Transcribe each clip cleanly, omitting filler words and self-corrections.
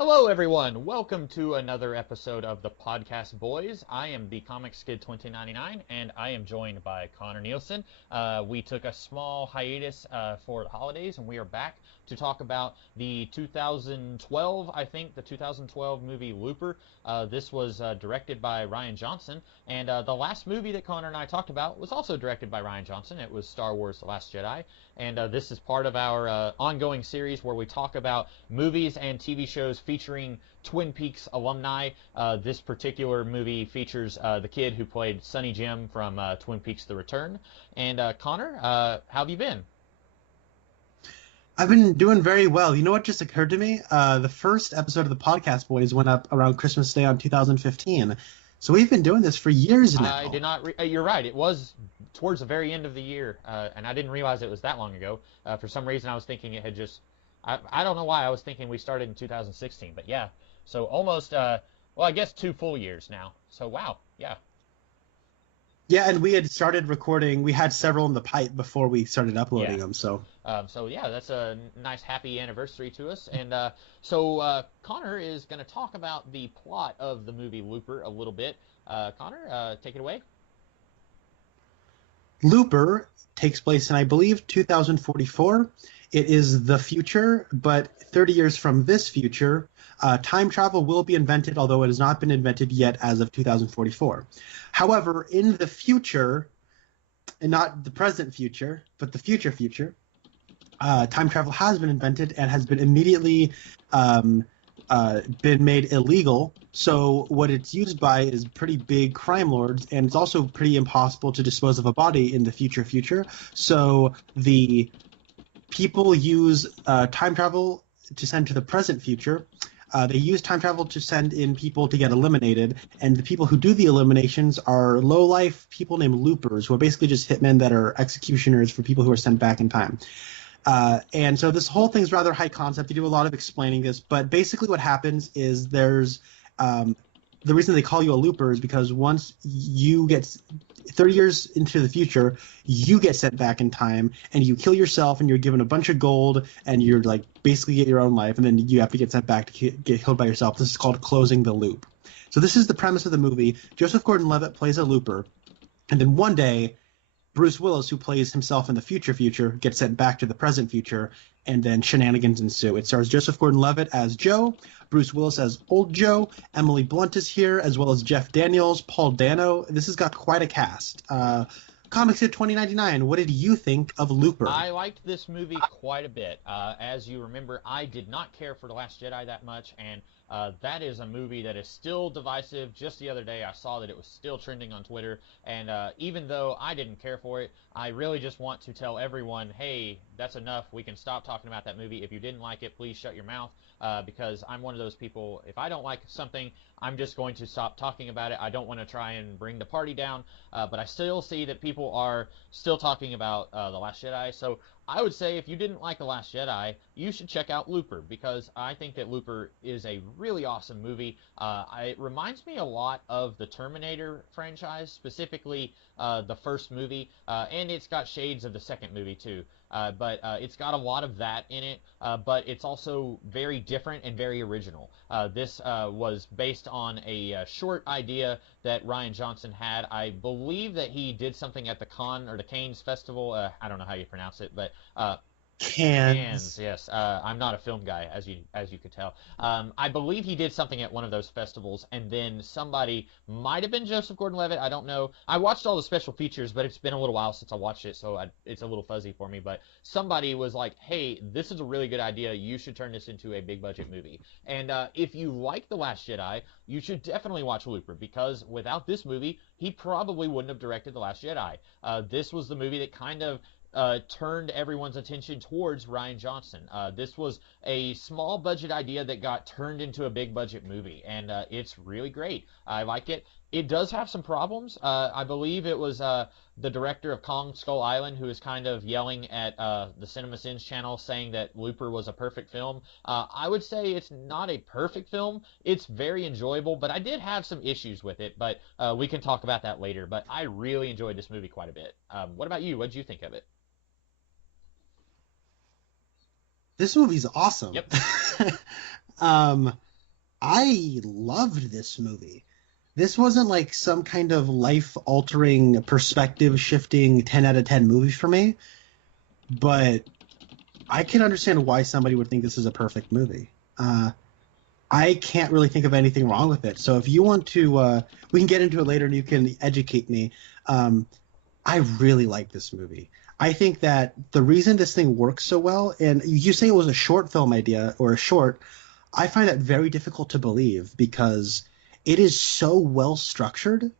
Hello, everyone. Welcome to another episode of the Podcast Boys. I am the Comics Kid 2099, and I am joined by Connor Nielsen. We took a small hiatus for the holidays, and we are back to talk about the 2012, I think, the 2012 movie Looper. This was directed by Rian Johnson, and the last movie that Connor and I talked about was also directed by Rian Johnson. It was Star Wars: The Last Jedi, and this is part of our ongoing series where we talk about movies and TV shows featuring Twin Peaks alumni. This particular movie features the kid who played Sonny Jim from Twin Peaks: The Return. And Connor, how have you been? I've been doing very well. You know what just occurred to me? The first episode of the Podcast Boys went up around Christmas Day on 2015. So we've been doing this for years now. I did not. You're right. It was towards the very end of the year, and I didn't realize it was that long ago. For some reason, I was thinking it had just. I don't know why I was thinking we started in 2016, but yeah. So almost. Well, I guess 2 full years now. So wow. Yeah. Yeah, and we had started recording. We had several in the pipe before we started uploading them. So yeah, that's a nice happy anniversary to us. And Connor is going to talk about the plot of the movie Looper a little bit. Connor, take it away. Looper takes place in, I believe, 2044. It is the future, but 30 years from this future, time travel will be invented, although it has not been invented yet as of 2044. However, in the future, and not the present future, but the future, time travel has been invented and has been immediately been made illegal. So what it's used by is pretty big crime lords, and it's also pretty impossible to dispose of a body in the future. So the people use time travel to send to the present future. They use time travel to send in people to get eliminated, and the people who do the eliminations are low-life people named loopers, who are basically just hitmen that are executioners for people who are sent back in time. And so this whole thing's rather high concept. They do a lot of explaining this, but basically what happens is there's the reason they call you a looper is because once you get 30 years into the future, you get sent back in time and you kill yourself and you're given a bunch of gold and you're like basically get your own life, and then you have to get sent back to get killed by yourself. This is called closing the loop. So this is the premise of the movie. Joseph Gordon-Levitt plays a looper, and then one day Bruce Willis, who plays himself in the future, gets sent back to the present future, and then shenanigans ensue. It stars Joseph Gordon-Levitt as Joe, Bruce Willis as Old Joe, Emily Blunt is here, as well as Jeff Daniels, Paul Dano. This has got quite a cast. Comics Kid 2099, what did you think of Looper? I liked this movie quite a bit. As you remember, I did not care for The Last Jedi that much, and that is a movie that is still divisive. Just the other day, I saw that it was still trending on Twitter, and even though I didn't care for it, I really just want to tell everyone, hey, that's enough. We can stop talking about that movie. If you didn't like it, please shut your mouth, because I'm one of those people, if I don't like something, I'm just going to stop talking about it. I don't want to try and bring the party down, but I still see that people are still talking about The Last Jedi, so I would say if you didn't like The Last Jedi, you should check out Looper, because I think that Looper is a really awesome movie. It reminds me a lot of the Terminator franchise, specifically the first movie, and it's got shades of the second movie too. But it's got a lot of that in it, but it's also very different and very original. This was based on a short idea that Rian Johnson had. I believe that he did something at the Cannes Festival. I don't know how you pronounce it, but Cannes. Yes. I'm not a film guy, as you could tell. I believe he did something at one of those festivals, and then somebody, might have been Joseph Gordon-Levitt, I don't know. I watched all the special features, but it's been a little while since I watched it, so it's a little fuzzy for me. But somebody was like, hey, this is a really good idea. You should turn this into a big-budget movie. And if you like The Last Jedi, you should definitely watch Looper, because without this movie, he probably wouldn't have directed The Last Jedi. This was the movie that kind of turned everyone's attention towards Rian Johnson. This was a small budget idea that got turned into a big budget movie, and it's really great. I like it. It does have some problems. I believe it was the director of Kong Skull Island who is kind of yelling at the CinemaSins channel saying that Looper was a perfect film. I would say it's not a perfect film. It's very enjoyable, but I did have some issues with it, but we can talk about that later. But I really enjoyed this movie quite a bit. What about you? What did you think of it? This movie's awesome. Yep. I loved this movie. This wasn't like some kind of life-altering, perspective-shifting 10 out of 10 movie for me, but I can understand why somebody would think this is a perfect movie. I can't really think of anything wrong with it. So if you want to, we can get into it later and you can educate me. Um, I really like this movie. I think that the reason this thing works so well, and you say it was a short film idea or a short, I find that very difficult to believe because it is so well structured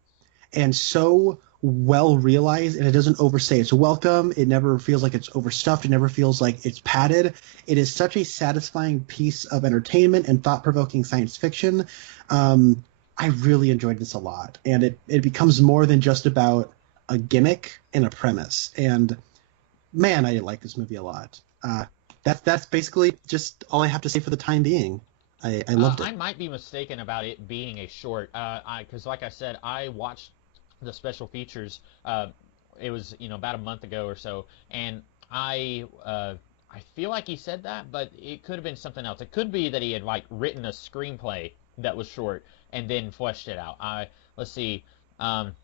and so well realized, and it doesn't overstay its welcome. It never feels like it's overstuffed. It never feels like it's padded. It is such a satisfying piece of entertainment and thought-provoking science fiction. I really enjoyed this a lot, and it becomes more than just about a gimmick and a premise. And man, I like this movie a lot. That's basically just all I have to say for the time being. I loved it. I might be mistaken about it being a short, because like I said, I watched the special features. It was about a month ago or so, and I feel like he said that, but it could have been something else. It could be that he had like written a screenplay that was short and then fleshed it out. Let's see. I'm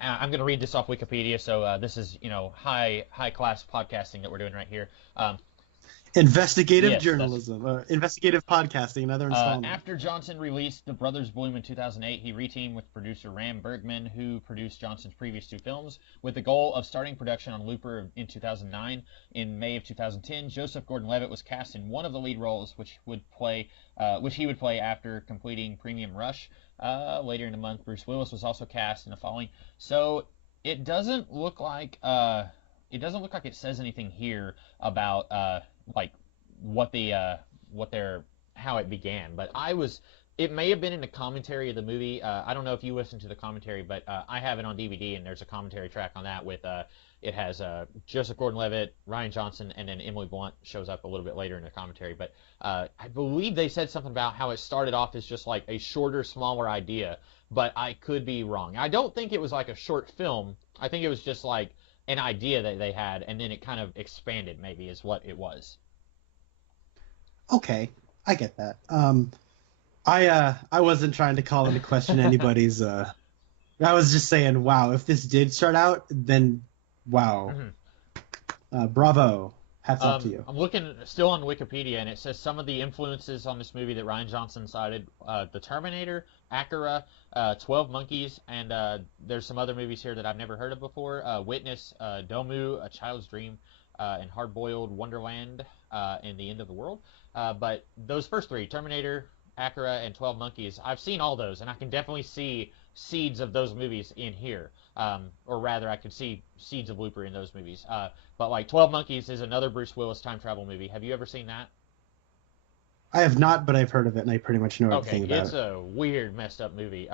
going to read this off Wikipedia, so this is high class podcasting that we're doing right here. Investigative Yes, journalism, investigative podcasting, another installment. after Johnson released The Brothers Bloom in 2008, he reteamed with producer Ram Bergman, who produced Johnson's previous two films, with the goal of starting production on Looper in 2009. In May of 2010, Joseph Gordon-Levitt was cast in one of the lead roles, which he would play after completing Premium Rush. Later in the month, Bruce Willis was also cast in the following. So it doesn't look like it says anything here about like what their how it began. But it may have been in the commentary of the movie. I don't know if you listened to the commentary, but I have it on DVD, and there's a commentary track on that with it has Joseph Gordon-Levitt, Ryan Johnson, and then Emily Blunt shows up a little bit later in the commentary. But I believe they said something about how it started off as just like a shorter, smaller idea, but I could be wrong. I don't think it was like a short film. I think it was just like an idea that they had, and then it kind of expanded, maybe, is what it was. Okay, I get that. I wasn't trying to call into question anybody's. I was just saying, wow, if this did start out, then wow, Mhm. bravo, hats off to you. I'm looking still on Wikipedia, and it says some of the influences on this movie that Ryan Johnson cited: The Terminator, Akira, 12 Monkeys, and there's some other movies here that I've never heard of before: Witness, Domu, A Child's Dream, and Hard Boiled Wonderland, and The End of the World. But those first three, Terminator, Akira, and 12 Monkeys, I've seen all those, and I can definitely see seeds of those movies in here. Or rather, I could see seeds of Looper in those movies. But like 12 Monkeys is another Bruce Willis time travel movie. Have you ever seen that? I have not, but I've heard of it, and I pretty much know Okay, everything about it's it. a weird, messed up movie.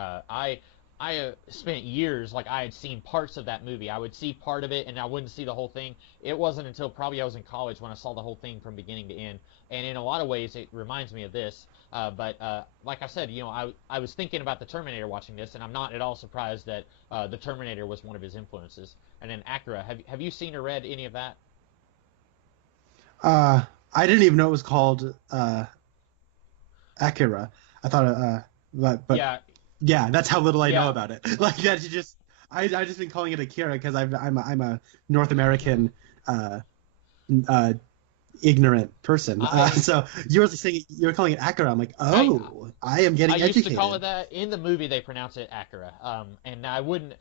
I spent years like I had seen parts of that movie. I would see part of it and I wouldn't see the whole thing. It wasn't until probably I was in college when I saw the whole thing from beginning to end. And in a lot of ways, it reminds me of this. But like I said, I was thinking about the Terminator watching this, and I'm not at all surprised that the Terminator was one of his influences. And then Acura, have you seen or read any of that? I didn't even know it was called Akira. I thought, but Yeah, yeah, that's how little I know yeah. about it. Like that, you just I just been calling it Akira because I'm a North American uh, uh, ignorant person. I So you were saying you were calling it Akira. I'm like, I oh, I am I getting used to call it educated. that. In the movie, they pronounce it Acura. And I wouldn't.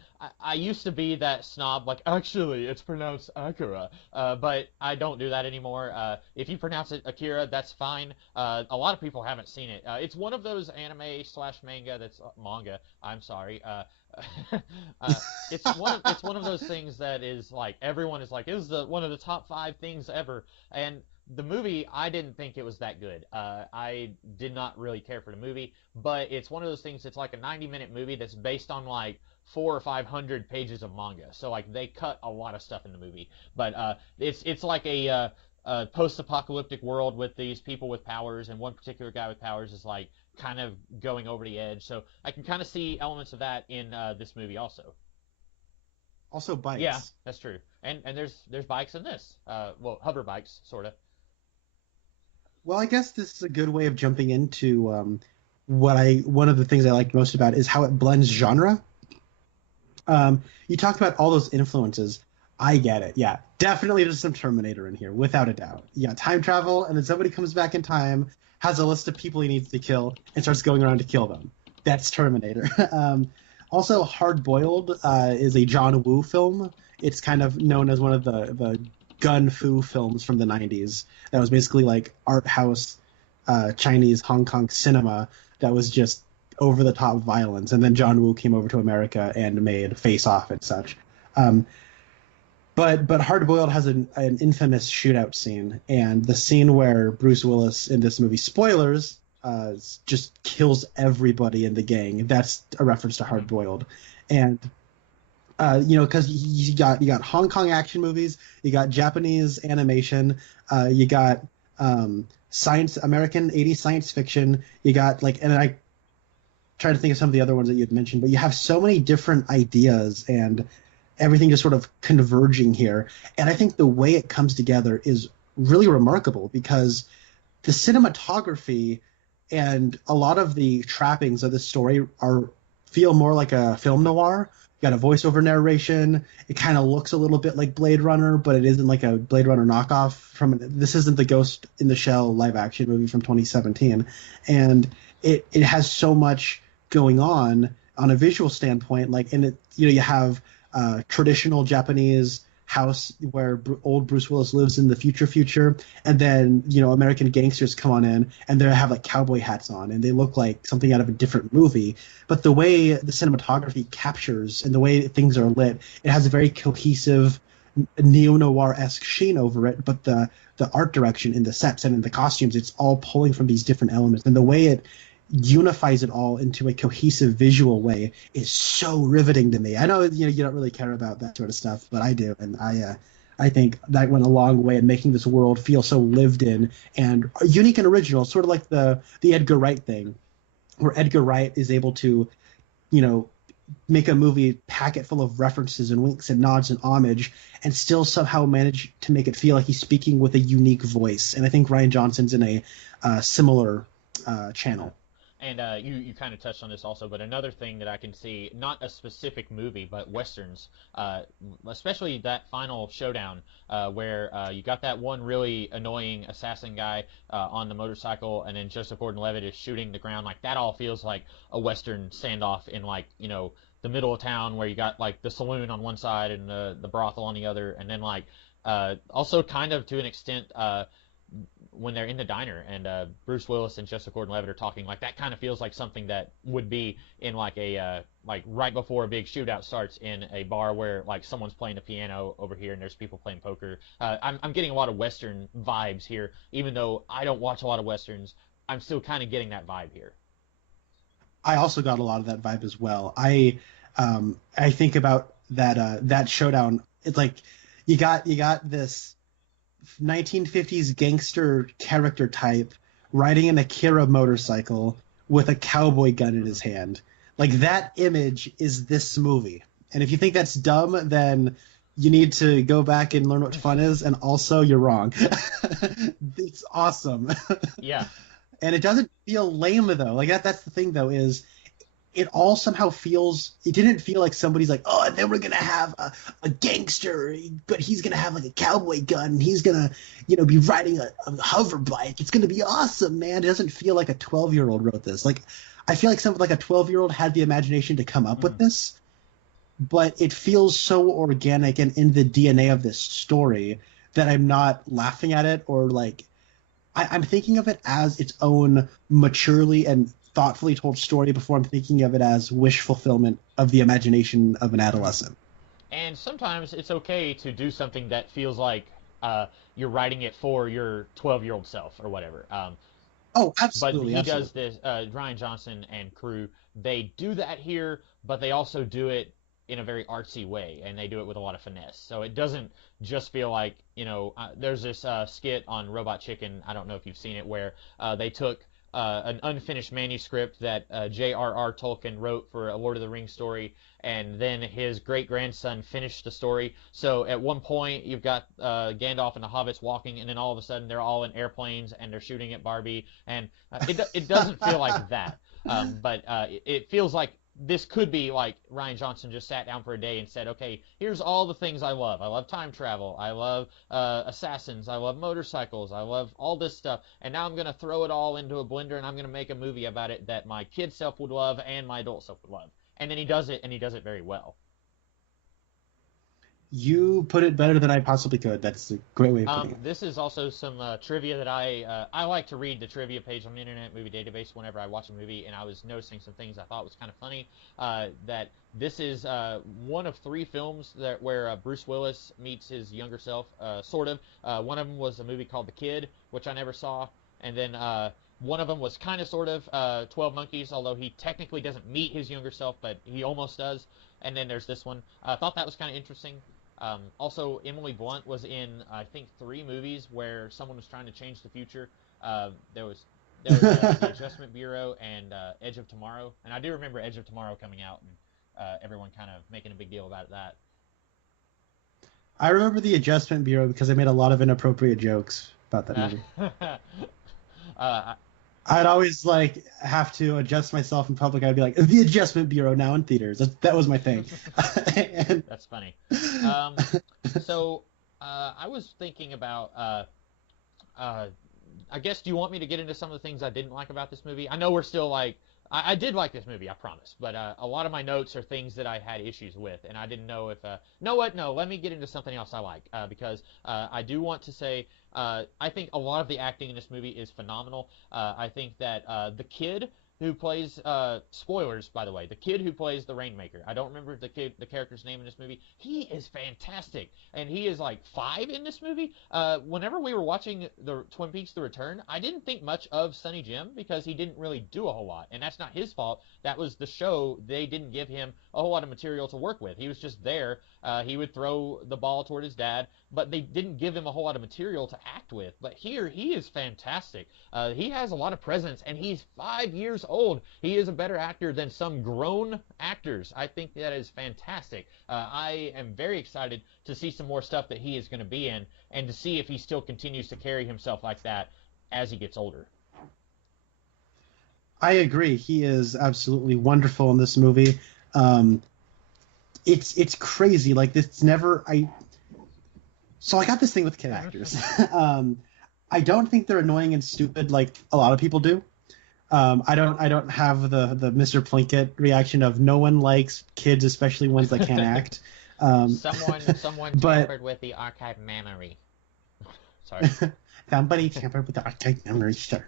I used to be that snob, like actually, it's pronounced Acura. But I don't do that anymore. If you pronounce it Akira, that's fine. A lot of people haven't seen it. It's one of those anime slash manga that's manga. I'm sorry. uh, it's one of those things that is like everyone is like is the one of the top five things ever, and the movie, I didn't think it was that good. I did not really care for the movie, but it's one of those things. It's like a 90-minute movie that's based on like 400 or 500 pages of manga. So like they cut a lot of stuff in the movie, but it's like a post-apocalyptic world with these people with powers, and one particular guy with powers is like kind of going over the edge. So I can kind of see elements of that in this movie also. Also Yeah, bikes. that's true. And there's bikes in this. Well, hover bikes, sort of. Well, I guess this is a good way of jumping into one of the things I liked most about it is how it blends genre. You talked about all those influences. I get it. Yeah, definitely there's some Terminator in here, without a doubt. Yeah, time travel, and then somebody comes back in time, has a list of people he needs to kill, and starts going around to kill them. That's Terminator. Also, Hard Boiled is a John Woo film. It's kind of known as one of the gun fu films from the 90s. That was basically like art house Chinese Hong Kong cinema that was just over the top violence. And then John Woo came over to America and made Face Off and such. But Hard Boiled has an infamous shootout scene, and the scene where Bruce Willis in this movie, spoilers, just kills everybody in the gang. That's a reference to Hard Boiled, and because you got Hong Kong action movies, you got Japanese animation, you got American 80s science fiction, you got and I try to think of some of the other ones that you had mentioned, but you have so many different ideas and everything just sort of converging here. And I think the way it comes together is really remarkable because the cinematography and a lot of the trappings of the story feel more like a film noir. You got a voiceover narration. It kind of looks a little bit like Blade Runner, but it isn't like a Blade Runner knockoff. This isn't the Ghost in the Shell live action movie from 2017, and it has so much going on a visual standpoint. You have traditional Japanese house where old Bruce Willis lives in the future, and then American gangsters come on in and they have cowboy hats on and they look like something out of a different movie. But the way the cinematography captures and the way things are lit, it has a very cohesive neo-noir-esque sheen over it. But the art direction in the sets and in the costumes, it's all pulling from these different elements, and the way it unifies it all into a cohesive visual way is so riveting to me. I know you don't really care about that sort of stuff, but I do, and I think that went a long way in making this world feel so lived in and unique and original, sort of like the Edgar Wright thing, where Edgar Wright is able to make a movie packet full of references and winks and nods and homage and still somehow manage to make it feel like he's speaking with a unique voice. And I think Rian Johnson's in a similar channel. And you kind of touched on this also, but another thing that I can see, not a specific movie, but westerns, especially that final showdown where you got that one really annoying assassin guy on the motorcycle, and then Joseph Gordon-Levitt is shooting the ground. That all feels like a western standoff in the middle of town, where you got the saloon on one side and the brothel on the other, and then also kind of to an extent when they're in the diner and Bruce Willis and Joseph Gordon-Levitt are talking, that kind of feels like something that would be in a right before a big shootout starts in a bar where someone's playing the piano over here and there's people playing poker. I'm getting a lot of Western vibes here, even though I don't watch a lot of Westerns. I'm still kind of getting that vibe here. I also got a lot of that vibe as well. I think about that showdown. It's you got this 1950s gangster character type riding an Akira motorcycle with a cowboy gun in his hand. That image is this movie. And if you think that's dumb, then you need to go back and learn what fun is. And also, you're wrong. It's awesome. Yeah. And it doesn't feel lame, though. That's the thing, though, is it all somehow feels – it didn't feel like somebody's oh, and then we're going to have a gangster, but he's going to have a cowboy gun. And he's going to, be riding a hover bike. It's going to be awesome, man. It doesn't feel like a 12-year-old wrote this. I feel like a 12-year-old had the imagination to come up with this, but it feels so organic and in the DNA of this story that I'm not laughing at it or I'm thinking of it as its own maturely and thoughtfully told story before I'm thinking of it as wish fulfillment of the imagination of an adolescent. And sometimes it's okay to do something that feels like you're writing it for your 12-year-old self or whatever. Oh, absolutely. But he does this, Rian Johnson and crew, they do that here, but they also do it in a very artsy way, and they do it with a lot of finesse. So it doesn't just feel like, there's this skit on Robot Chicken, I don't know if you've seen it, where they took an unfinished manuscript that J.R.R. Tolkien wrote for a Lord of the Rings story, and then his great-grandson finished the story. So at one point, you've got Gandalf and the hobbits walking, and then all of a sudden they're all in airplanes, and they're shooting at Barbie, and it doesn't feel like that. But it feels like this could be like Rian Johnson just sat down for a day and said, okay, here's all the things I love. I love time travel. I love assassins. I love motorcycles. I love all this stuff. And now I'm going to throw it all into a blender and I'm going to make a movie about it that my kid self would love and my adult self would love. And then he does it, and he does it very well. You put it better than I possibly could. That's a great way of putting it. This is also some trivia that I like to read the trivia page on the Internet Movie Database whenever I watch a movie, and I was noticing some things I thought was kind of funny. That this is one of 3 films where Bruce Willis meets his younger self, sort of. One of them was a movie called The Kid, which I never saw, and then one of them was kind of sort of 12 Monkeys, although he technically doesn't meet his younger self, but he almost does. And then there's this one. I thought that was kind of interesting. Also, Emily Blunt was in, I think, 3 movies where someone was trying to change the future. There was The Adjustment Bureau and Edge of Tomorrow. And I do remember Edge of Tomorrow coming out and everyone kind of making a big deal about that. I remember The Adjustment Bureau because I made a lot of inappropriate jokes about that movie. I'd always have to adjust myself in public. I'd be like, The Adjustment Bureau now in theaters. That was my thing. That's funny. So I was thinking about, I guess, do you want me to get into some of the things I didn't like about this movie? I know we're still I did like this movie, I promise, but a lot of my notes are things that I had issues with, and I didn't know if, no, let me get into something else I like, because I do want to say, I think a lot of the acting in this movie is phenomenal. I think that the kid who plays, spoilers, by the way, the kid who plays the Rainmaker, I don't remember the character's name in this movie, he is fantastic, and he is 5 in this movie. Whenever we were watching the Twin Peaks: The Return, I didn't think much of Sonny Jim, because he didn't really do a whole lot, and that's not his fault. That was the show. They didn't give him a whole lot of material to work with. He was just there. He would throw the ball toward his dad, but they didn't give him a whole lot of material to act with. But here, he is fantastic. He has a lot of presence, and he's 5 years old. He is a better actor than some grown actors. I think that is fantastic. I am very excited to see some more stuff that he is going to be in, and to see if he still continues to carry himself like that as he gets older. I agree. He is absolutely wonderful in this movie. It's crazy. So I got this thing with kid actors. I don't think they're annoying and stupid like a lot of people do. I don't have the Mr. Plinkett reaction of no one likes kids, especially ones that can't act. Someone tampered with the archive memory. Sorry. Somebody tampered with the archive memory. Sure.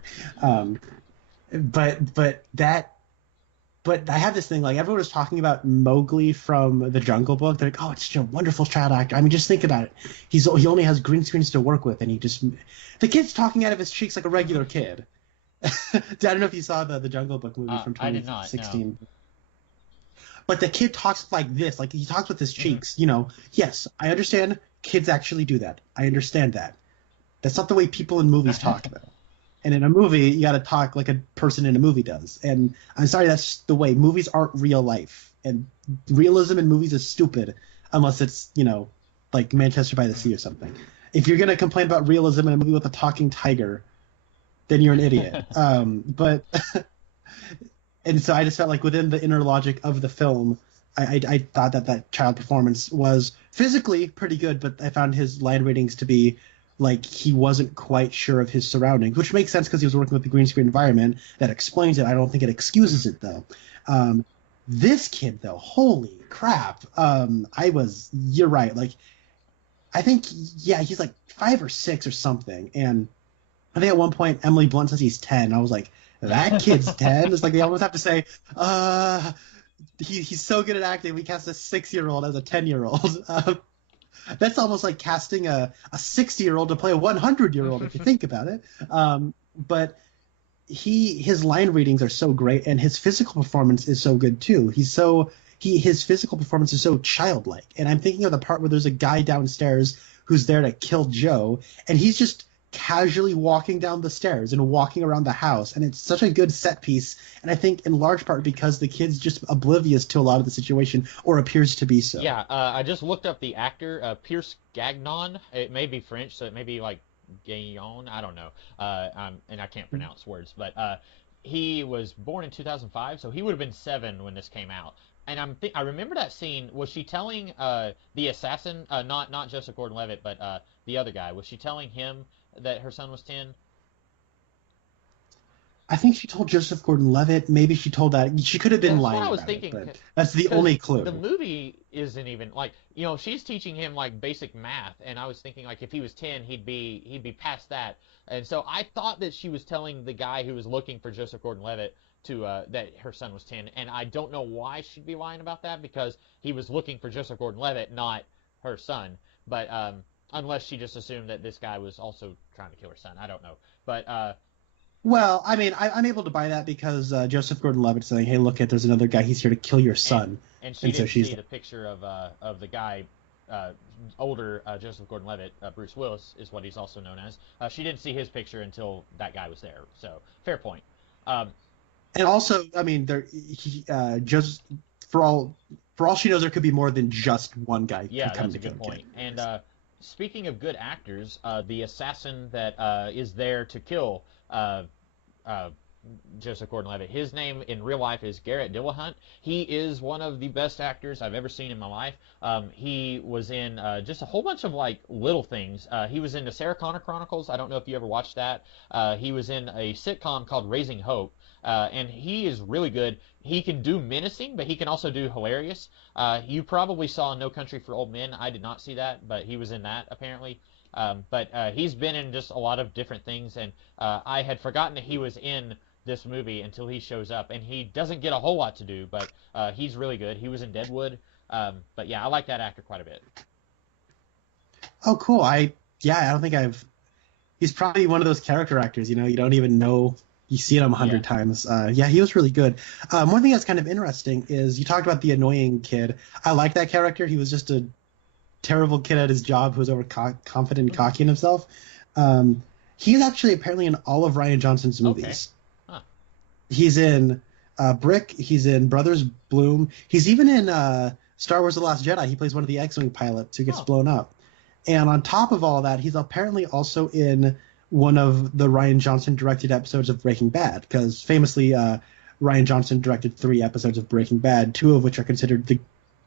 But I have this thing, everyone was talking about Mowgli from the Jungle Book. They're like, oh, it's such a wonderful child actor. I mean, just think about it. He only has green screens to work with, and the kid's talking out of his cheeks like a regular kid. I don't know if you saw the Jungle Book movie from 2016. I did not, no. But the kid talks like this, he talks with his cheeks. Yes, I understand kids actually do that. I understand that. That's not the way people in movies talk, though. And in a movie, you got to talk like a person in a movie does. And I'm sorry, that's the way. Movies aren't real life. And realism in movies is stupid unless it's, like Manchester by the Sea or something. If you're going to complain about realism in a movie with a talking tiger, then you're an idiot. And so I just felt like within the inner logic of the film, I thought that child performance was physically pretty good, but I found his line ratings to be he wasn't quite sure of his surroundings, which makes sense because he was working with the green screen environment. That explains it. I don't think it excuses it, though. This kid, though, holy crap. You're right. I think, he's 5 or 6 or something. And I think at one point Emily Blunt says he's 10. I was like, that kid's 10? It's they almost have to say, he's so good at acting, we cast a 6-year-old as a 10-year-old. That's almost like casting a 60-year-old to play a 100-year-old if you think about it. But his line readings are so great, and his physical performance is so good too. His physical performance is so childlike. And I'm thinking of the part where there's a guy downstairs who's there to kill Joe, and he's just casually walking down the stairs and walking around the house, and it's such a good set piece. And I think in large part because the kid's just oblivious to a lot of the situation, or appears to be so. Yeah, I just looked up the actor, Pierce Gagnon. It may be French, so it may be Gagnon. I don't know. And I can't pronounce words, but he was born in 2005, so he would have been 7 when this came out. And I remember that scene. Was she telling the assassin, not Joseph Gordon-Levitt, but the other guy? Was she telling him that her son was 10? I think she told Joseph Gordon-Levitt. Maybe she told that. She could have been That's lying what I was about thinking. it, but that's the only clue. The movie isn't even like, she's teaching him like basic math, and I was thinking like if he was 10, he'd be past that. And so I thought that she was telling the guy who was looking for Joseph Gordon-Levitt to that her son was 10, and I don't know why she'd be lying about that because he was looking for Joseph Gordon-Levitt, not her son. But unless she just assumed that this guy was also trying to kill her son, I don't know. But Well, I mean, I'm able to buy that because Joseph Gordon-Levitt's saying, "Hey, look, there's another guy. He's here to kill your son." And she didn't see the picture of the guy, older Joseph Gordon-Levitt, Bruce Willis is what he's also known as. She didn't see his picture until that guy was there. So fair point. And also, I mean, just for all she knows, there could be more than just one guy. Yeah, that's a good point. And speaking of good actors, the assassin that is there to kill Joseph Gordon-Levitt, his name in real life is Garrett Dillahunt. He is one of the best actors I've ever seen in my life. He was in just a whole bunch of like little things. He was in the Sarah Connor Chronicles. I don't know if you ever watched that. He was in a sitcom called Raising Hope. And he is really good. He can do menacing, but he can also do hilarious. You probably saw No Country for Old Men. I did not see that, but he was in that apparently. But he's been in just a lot of different things, and I had forgotten that he was in this movie until he shows up, and he doesn't get a whole lot to do, but he's really good. He was in Deadwood. But yeah, I like that actor quite a bit. Oh, cool. I don't think he's probably one of those character actors, you don't even know. You see him 100 times. He was really good. One thing that's kind of interesting is you talked about the annoying kid. I like that character. He was just a terrible kid at his job who was overconfident and cocky in himself. He's actually apparently in all of Rian Johnson's movies. Okay. Huh. He's in Brick. He's in Brothers Bloom. He's even in Star Wars The Last Jedi. He plays one of the X-Wing pilots who gets blown up. And on top of all that, he's apparently also in one of the Rian Johnson directed episodes of Breaking Bad, because famously Rian Johnson directed 3 episodes of Breaking Bad, 2 of which are considered the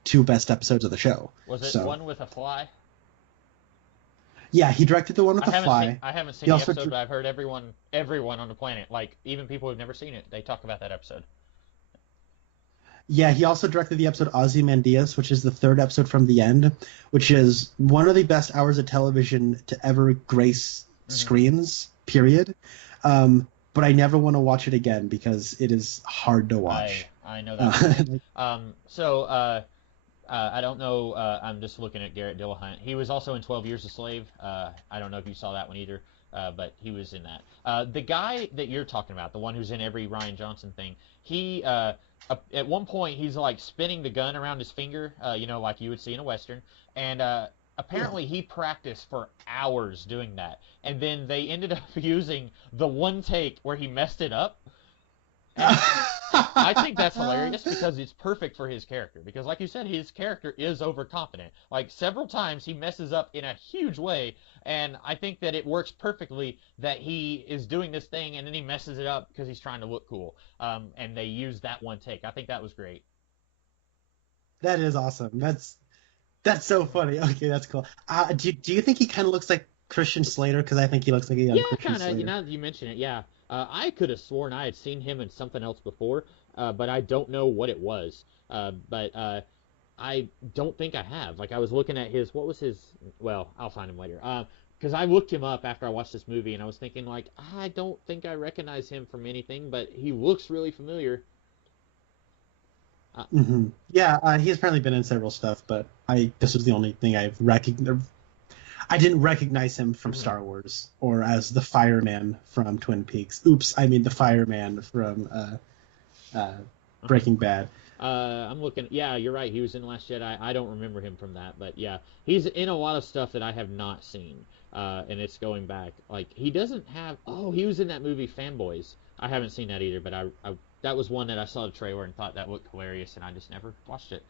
2 best episodes of the show. Was it one with a fly? Yeah, he directed the one with the fly. I haven't seen the episode, but I've heard everyone on the planet, like even people who've never seen it, they talk about that episode. Yeah, he also directed the episode Ozymandias, which is the 3rd episode from the end, which is one of the best hours of television to ever grace screens, period. But I never want to watch it again because it is hard to watch. I know that. I don't know. I'm just looking at Garrett Dillahunt. He was also in 12 Years a Slave. I don't know if you saw that one either, but he was in that. The guy that you're talking about, the one who's in every Rian Johnson thing, he at one point he's like spinning the gun around his finger, like you would see in a Western, and apparently he practiced for hours doing that, and then they ended up using the one take where he messed it up. I think that's hilarious because it's perfect for his character. Because like you said, his character is overconfident. Like several times he messes up in a huge way, and I think that it works perfectly that he is doing this thing and then he messes it up because he's trying to look cool. And they use that one take. I think that was great. That is awesome. That's so funny. Okay, that's cool. Do you think he kind of looks like Christian Slater? Because I think he looks like a young Christian Slater. Yeah, kind of. Now that you mention it, yeah. I could have sworn I had seen him in something else before, but I don't know what it was. But I don't think I have. Like, I was looking at what was his, well, I'll find him later. Because I looked him up after I watched this movie, and I was thinking, like, I don't think I recognize him from anything, but he looks really familiar. Yeah, he's apparently been in several stuff, but this was the only thing I've recognized. I didn't recognize him from Star Wars or as the fireman from Twin Peaks. Oops, I mean the fireman from Breaking Bad. I'm looking. Yeah, you're right. He was in Last Jedi. I don't remember him from that, but yeah, he's in a lot of stuff that I have not seen, and it's going back. Like he doesn't have. Oh, he was in that movie Fanboys. I haven't seen that either, but I that was one that I saw the trailer and thought that looked hilarious, and I just never watched it.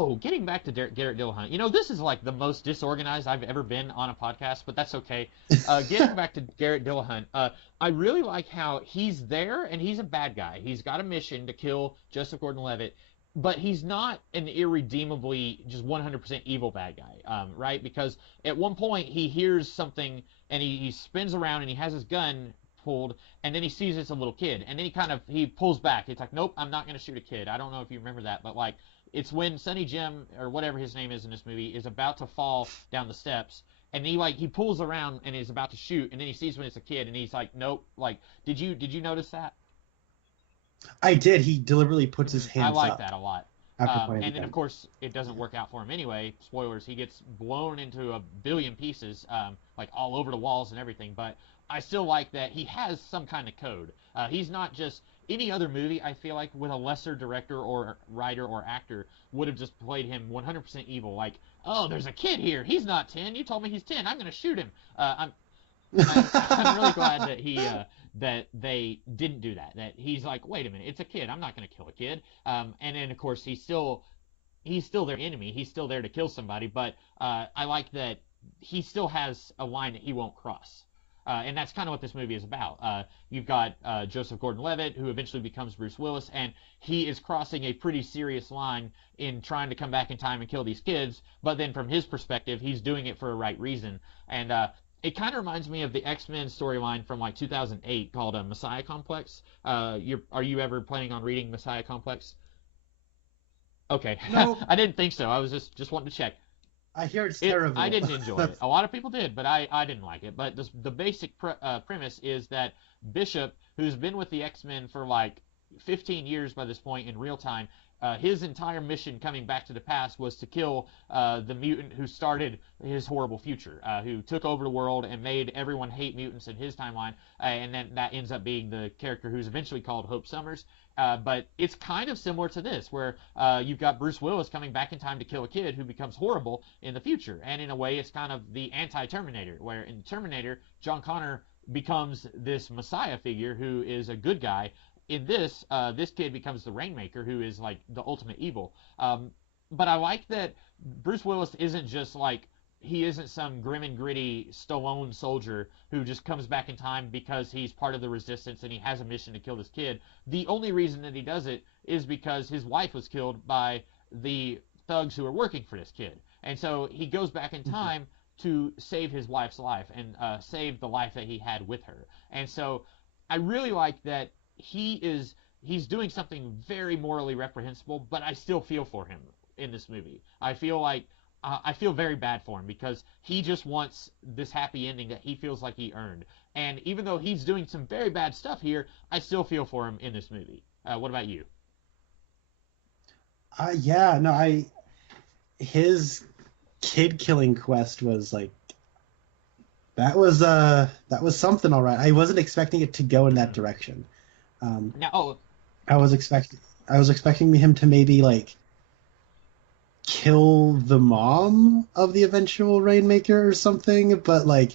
Oh, getting back to Garrett Dillahunt, this is like the most disorganized I've ever been on a podcast, but that's okay. Getting back to Garrett Dillahunt, I really like how he's there and he's a bad guy. He's got a mission to kill Joseph Gordon-Levitt, but he's not an irredeemably just 100% evil bad guy, right? Because at one point he hears something and he spins around and he has his gun pulled, and then he sees it's a little kid, and then he pulls back. It's like, nope, I'm not going to shoot a kid. I don't know if you remember that, but like it's when Sonny Jim or whatever his name is in this movie is about to fall down the steps, and he pulls around and is about to shoot, and then he sees when it's a kid, and he's like, nope. Like, did you notice that? I did. He deliberately puts his hands I like up that a lot. after And then, of course, it doesn't work out for him anyway. Spoilers, he gets blown into a billion pieces, like all over the walls and everything. But I still like that he has some kind of code. He's not just any other movie, I feel like, with a lesser director or writer or actor would have just played him 100% evil. Like, oh, there's a kid here. He's not 10. You told me he's 10. I'm going to shoot him. I'm really glad that they didn't do that. That he's like, wait a minute, it's a kid. I'm not going to kill a kid. And then of course he's still their enemy. He's still there to kill somebody. But I like that he still has a line that he won't cross. And that's kind of what this movie is about. You've got Joseph Gordon-Levitt, who eventually becomes Bruce Willis, and he is crossing a pretty serious line in trying to come back in time and kill these kids. But then from his perspective, he's doing it for a right reason. And it kind of reminds me of the X-Men storyline from like 2008 called Messiah Complex. Are you ever planning on reading Messiah Complex? Okay. No. I didn't think so. I was just wanting to check. I hear it's terrible. I didn't enjoy it. A lot of people did, but I didn't like it. But the basic premise is that Bishop, who's been with the X-Men for like 15 years by this point in real time, his entire mission coming back to the past was to kill the mutant who started his horrible future, who took over the world and made everyone hate mutants in his timeline, and then that ends up being the character who's eventually called Hope Summers. But it's kind of similar to this, where you've got Bruce Willis coming back in time to kill a kid who becomes horrible in the future. And in a way, it's kind of the anti-Terminator, where in Terminator, John Connor becomes this messiah figure who is a good guy. In this, this kid becomes the Rainmaker, who is like the ultimate evil. But I like that Bruce Willis isn't just like, he isn't some grim and gritty Stallone soldier who just comes back in time because he's part of the resistance and he has a mission to kill this kid. The only reason that he does it is because his wife was killed by the thugs who are working for this kid. And so he goes back in time to save his wife's life and save the life that he had with her. And so I really like that he's doing something very morally reprehensible, but I still feel for him in this movie. I feel very bad for him because he just wants this happy ending that he feels like he earned. And even though he's doing some very bad stuff here, I still feel for him in this movie. What about you? His kid killing quest was like, that was something, all right. I wasn't expecting it to go in that direction. I was expecting him to maybe like kill the mom of the eventual Rainmaker or something, but like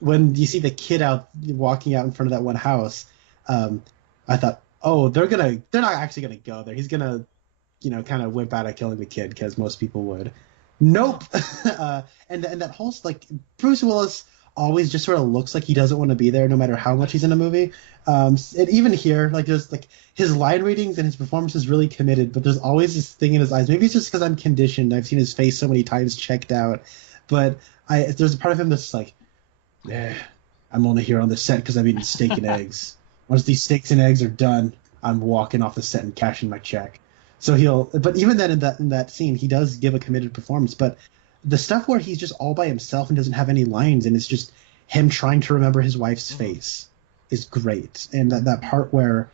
when you see the kid walking out in front of that one house, I thought, oh, they're not actually gonna go there. He's gonna, kind of whip out at killing the kid because most people would. Nope. And that whole like Bruce Willis always just sort of looks like he doesn't want to be there no matter how much he's in a movie. And even here, like there's like his line readings and his performance is really committed, but there's always this thing in his eyes. Maybe it's just because I'm conditioned. I've seen his face so many times checked out, but there's a part of him that's like, I'm only here on the set because I've eaten steak and eggs. Once these steaks and eggs are done, I'm walking off the set and cashing my check. So but even then in that scene, he does give a committed performance, but the stuff where he's just all by himself and doesn't have any lines and it's just him trying to remember his wife's face is great. And that part where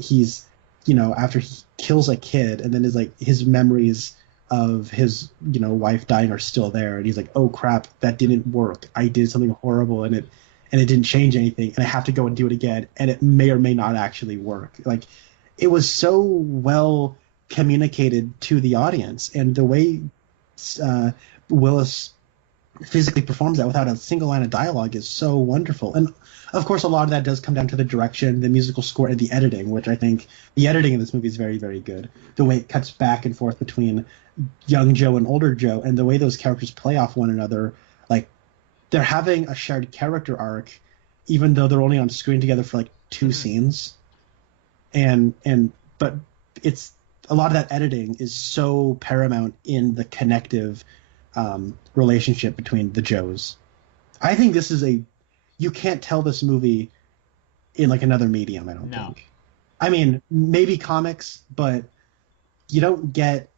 he's, after he kills a kid and then is like his memories of his, wife dying are still there. And he's like, oh crap, that didn't work. I did something horrible and it didn't change anything. And I have to go and do it again. And it may or may not actually work. Like it was so well communicated to the audience, and the way Willis physically performs that without a single line of dialogue is so wonderful. And of course, a lot of that does come down to the direction, the musical score, and the editing, which I think the editing in this movie is very, very good. The way it cuts back and forth between young Joe and older Joe, and the way those characters play off one another, like they're having a shared character arc, even though they're only on screen together for like 2 scenes. But it's a lot of that editing is so paramount in the connective relationship between the Joes. I think this is you can't tell this movie in like another medium, I don't think. I mean, maybe comics, but you don't get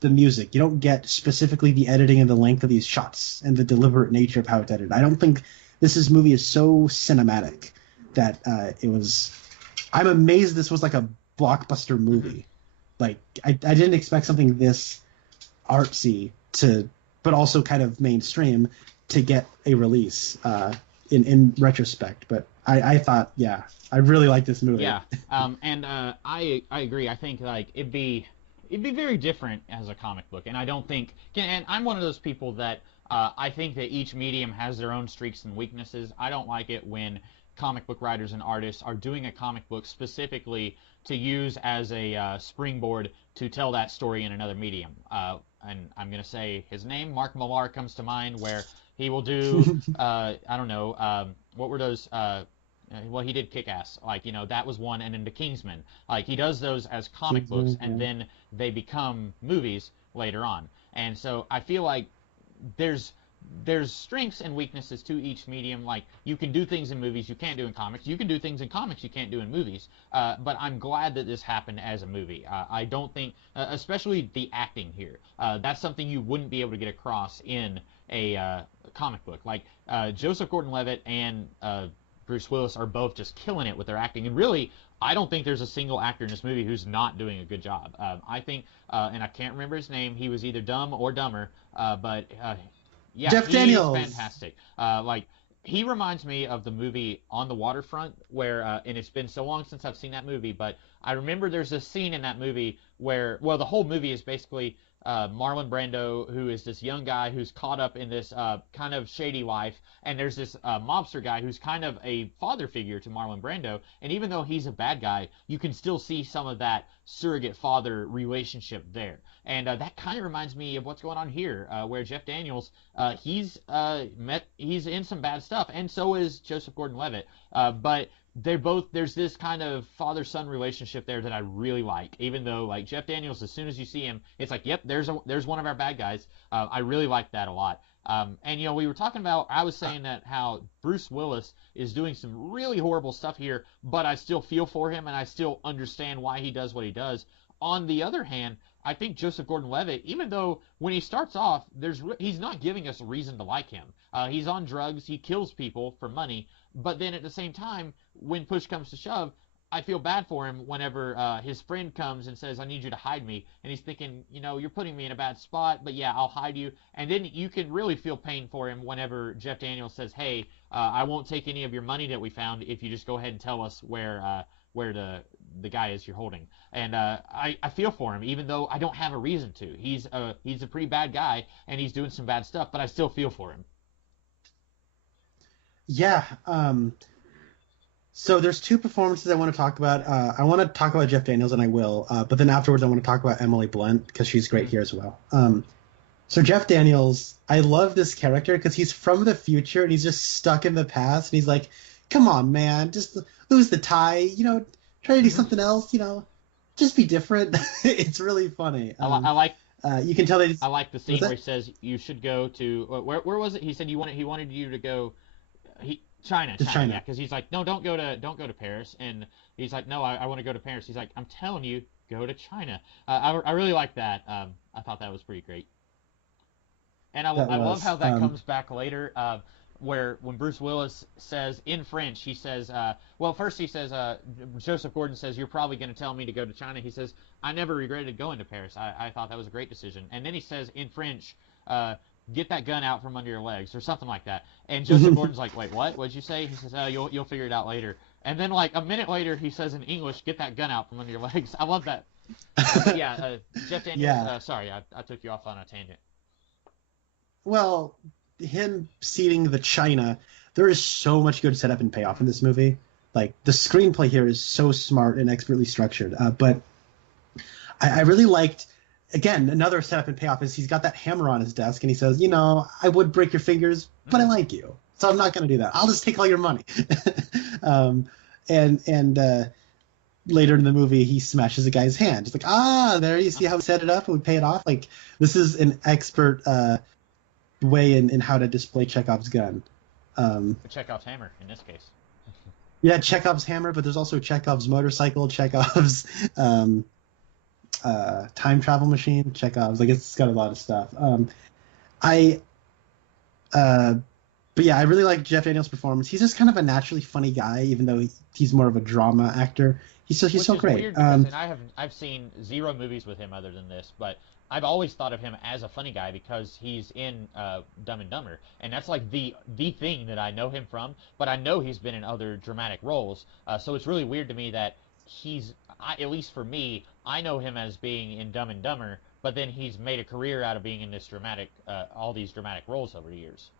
the music. You don't get specifically the editing and the length of these shots and the deliberate nature of how it's edited. I don't think this movie is so cinematic that it was... I'm amazed this was like a blockbuster movie. Like, I didn't expect something this artsy but also kind of mainstream to get a release in retrospect. But I thought, yeah, I really like this movie. Yeah, I agree. I think like it'd be very different as a comic book, and I don't think. And I'm one of those people that I think that each medium has their own strengths and weaknesses. I don't like it when comic book writers and artists are doing a comic book specifically to use as a springboard to tell that story in another medium. And I'm going to say his name, Mark Millar, comes to mind, where he will do, I don't know, what were those, well, he did Kick-Ass, like, you know, that was one, and then The Kingsman. Like, he does those as comic books, and then they become movies later on. And so I feel like there's strengths and weaknesses to each medium. Like, you can do things in movies you can't do in comics. You can do things in comics you can't do in movies. But I'm glad that this happened as a movie. I don't think, especially the acting here, that's something you wouldn't be able to get across in a comic book. Like, Joseph Gordon-Levitt and Bruce Willis are both just killing it with their acting. And really, I don't think there's a single actor in this movie who's not doing a good job. I think, and I can't remember his name, he was either Dumb or Dumber, but yeah, Jeff Daniels. He's fantastic. Like, he reminds me of the movie On the Waterfront, where, and it's been so long since I've seen that movie, but I remember there's a scene in that movie where, well, the whole movie is basically Marlon Brando, who is this young guy who's caught up in this kind of shady life, and there's this mobster guy who's kind of a father figure to Marlon Brando, and even though he's a bad guy, you can still see some of that surrogate father relationship there. And that kind of reminds me of what's going on here, where Jeff Daniels, he's in some bad stuff, and so is Joseph Gordon-Levitt. But there's this kind of father-son relationship there that I really like. Even though, like, Jeff Daniels, as soon as you see him, it's like, yep, there's one of our bad guys. I really like that a lot. And, you know, we were talking about, I was saying that how Bruce Willis is doing some really horrible stuff here, but I still feel for him and I still understand why he does what he does. On the other hand, I think Joseph Gordon-Levitt, even though when he starts off, he's not giving us a reason to like him. He's on drugs, he kills people for money, but then at the same time, when push comes to shove, I feel bad for him whenever his friend comes and says, I need you to hide me. And he's thinking, you know, you're putting me in a bad spot, but yeah, I'll hide you. And then you can really feel pain for him whenever Jeff Daniels says, hey, I won't take any of your money that we found if you just go ahead and tell us where the guy is you're holding. And I feel for him, even though I don't have a reason to. He's a pretty bad guy, and he's doing some bad stuff, but I still feel for him. Yeah. So there's 2 performances I want to talk about. I want to talk about Jeff Daniels, and I will. But then afterwards, I want to talk about Emily Blunt, because she's great here as well. So Jeff Daniels, I love this character because he's from the future, and he's just stuck in the past. And he's like, come on, man, just lose the tie. You know, try to do something else. You know, just be different. It's really funny. I like. You can tell I like the scene where he says you should go to where was it? He said he wanted you to go. China, yeah, because he's like, no, don't go to Paris, and he's like, no, I want to go to Paris. He's like, I'm telling you, go to China. I really like that. I thought that was pretty great, and I love how that comes back later, where when Bruce Willis says in French, he says, well, first he says, Joseph Gordon says, you're probably going to tell me to go to China. He says, I never regretted going to Paris. I thought that was a great decision. And then he says in French, get that gun out from under your legs, or something like that. And Joseph Gordon's like, wait, what? What'd you say? He says, you'll figure it out later. And then, like, a minute later, he says in English, get that gun out from under your legs. I love that. Yeah, Jeff Daniels, sorry, I took you off on a tangent. well, him seating the China, there is so much good setup and payoff in this movie. Like, the screenplay here is so smart and expertly structured. But I really liked, again, another setup and payoff is he's got that hammer on his desk, and he says, I would break your fingers, but I like you, so I'm not going to do that. I'll just take all your money. And later in the movie, he smashes a guy's hand. It's like, there you see how we set it up and we pay it off. Like, this is an expert way in how to display Chekhov's gun. Chekhov's hammer, in this case. Yeah, Chekhov's hammer, but there's also Chekhov's motorcycle, Chekhov's time travel machine, Chekhov's. Like, it's got a lot of stuff. But yeah, I really like Jeff Daniels' performance. He's just kind of a naturally funny guy, even though he's more of a drama actor. He's so great. Weird because, and I've seen zero movies with him other than this, but I've always thought of him as a funny guy because he's in Dumb and Dumber, and that's like the thing that I know him from. But I know he's been in other dramatic roles, so it's really weird to me that at least for me, I know him as being in Dumb and Dumber, but then he's made a career out of being in this all these dramatic roles over the years.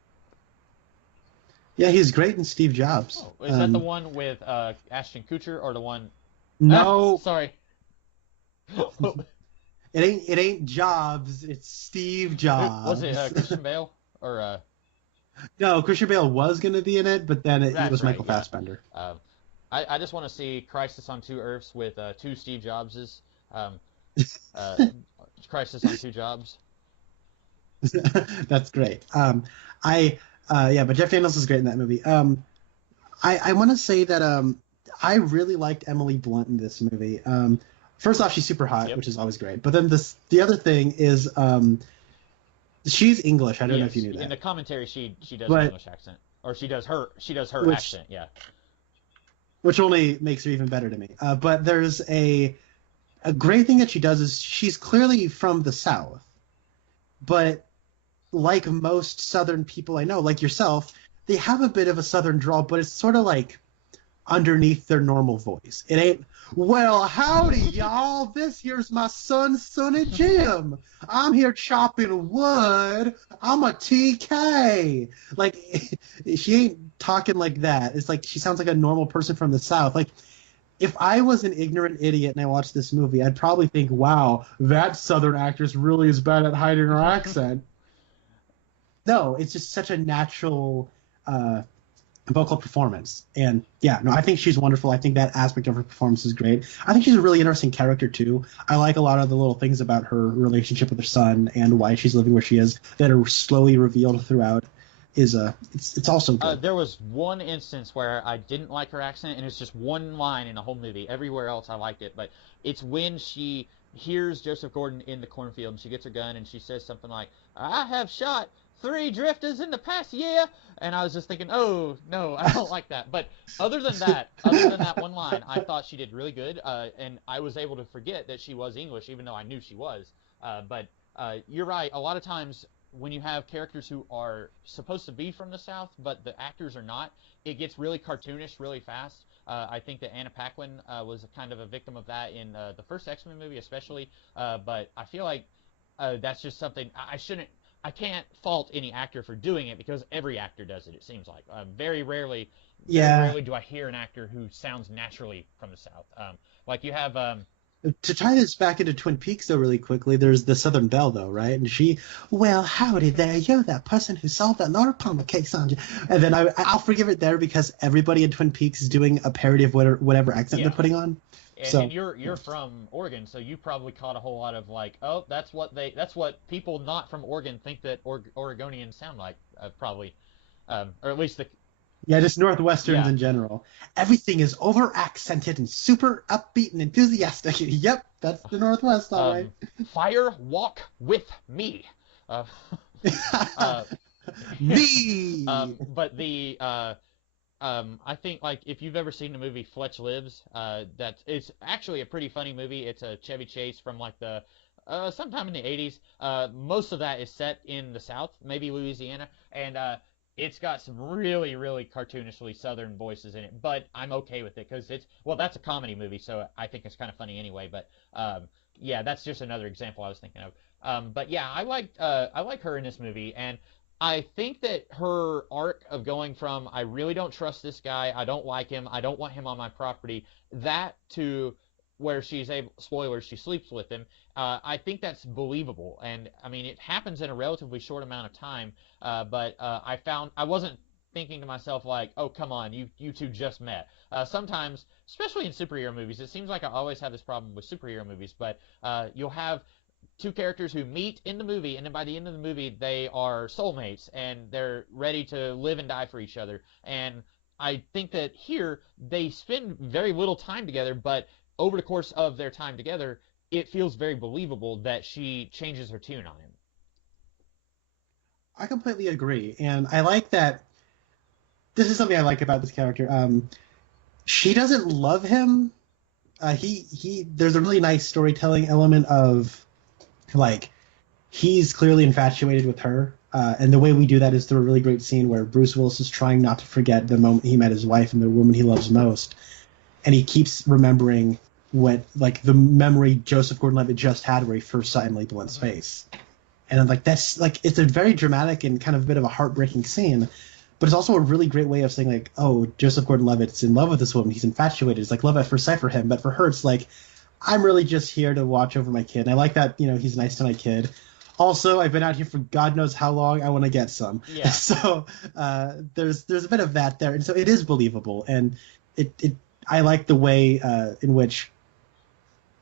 Yeah, he's great in Steve Jobs. Oh, is that the one with Ashton Kutcher or the one? No, sorry. It ain't Jobs. It's Steve Jobs. Was it Christian Bale or? No, Christian Bale was going to be in it, but then it was Michael Fassbender. I just want to see Crisis on Two Earths with two Steve Jobses. Crisis on Two Jobs. That's great. But Jeff Daniels is great in that movie. I want to say that I really liked Emily Blunt in this movie. First off, she's super hot, which is always great. But then the other thing is she's English. I don't know if you knew that. In the commentary, she does an English accent, or she does her accent. Yeah. Which only makes her even better to me. But there's a great thing that she does is she's clearly from the South, but like most Southern people I know, like yourself, they have a bit of a Southern drawl, but it's sort of like underneath their normal voice. It ain't, well, howdy, y'all. This here's my son, Sonny Jim. I'm here chopping wood. I'm a TK. Like, she ain't talking like that. It's like she sounds like a normal person from the South. Like, if I was an ignorant idiot and I watched this movie, I'd probably think, wow, that Southern actress really is bad at hiding her accent. No, it's just such a natural vocal performance. And yeah, no, I think she's wonderful. I think that aspect of her performance is great. I think she's a really interesting character too. I like a lot of the little things about her relationship with her son and why she's living where she is that are slowly revealed throughout. It's also good. There was one instance where I didn't like her accent, and it's just one line in the whole movie. Everywhere else I liked it, but it's when she hears Joseph Gordon in the cornfield and she gets her gun and she says something like, "I have shot 3 drifters in the past year," and I was just thinking, oh no, I don't like that. But other than that one line, I thought she did really good, and I was able to forget that she was English, even though I knew she was. But you're right. A lot of times when you have characters who are supposed to be from the South, but the actors are not, it gets really cartoonish really fast. I think that Anna Paquin was kind of a victim of that in the first X-Men movie, especially. But I feel like that's just something I can't fault any actor for doing it because every actor does it. It seems like very rarely do I hear an actor who sounds naturally from the South. Like you have. To tie this back into Twin Peaks, though, really quickly, there's the Southern Belle, though, right? And she, well, howdy there, you're that person who solved that Laura Palmer case, aren't you? And then I'll forgive it there because everybody in Twin Peaks is doing a parody of whatever accent they're putting on. And you're from Oregon, so you probably caught a whole lot of like, oh, that's what people not from Oregon think that Oregonians sound like, probably, or at least the. Yeah, just Northwesterns in general. Everything is over-accented and super upbeat and enthusiastic. Yep, that's the Northwest, all right. Fire, walk with me. Me! But the... I think, like, if you've ever seen the movie Fletch Lives, it's actually a pretty funny movie. It's a Chevy Chase from, like, sometime in the 80s. Most of that is set in the South, maybe Louisiana, and it's got some really, really cartoonishly Southern voices in it, but I'm okay with it because that's a comedy movie, so I think it's kind of funny anyway. But yeah, that's just another example I was thinking of. But yeah, I like her in this movie, and I think that her arc of going from I really don't trust this guy, I don't like him, I don't want him on my property, that to where she's able, spoilers, she sleeps with him. I think that's believable, and I mean it happens in a relatively short amount of time. But I wasn't thinking to myself like, oh come on, you two just met. Sometimes, especially in superhero movies, it seems like I always have this problem with superhero movies, but you'll have two characters who meet in the movie, and then by the end of the movie, they are soulmates, and they're ready to live and die for each other. And I think that here, they spend very little time together, but over the course of their time together, it feels very believable that she changes her tune on him. I completely agree, and I like that. This is something I like about this character. She doesn't love him. He. There's a really nice storytelling element of like he's clearly infatuated with her, and the way we do that is through a really great scene where Bruce Willis is trying not to forget the moment he met his wife and the woman he loves most, and he keeps remembering what like the memory Joseph Gordon-Levitt just had where he first saw Emily Blunt's face, and I'm like that's like it's a very dramatic and kind of a bit of a heartbreaking scene. But it's also a really great way of saying, like, oh, Joseph Gordon-Levitt's in love with this woman. He's infatuated. It's like love at first sight for him. But for her, it's like, I'm really just here to watch over my kid. And I like that, he's nice to my kid. Also, I've been out here for God knows how long. I want to get some. Yeah. So there's a bit of that there. And so it is believable. And I like the way in which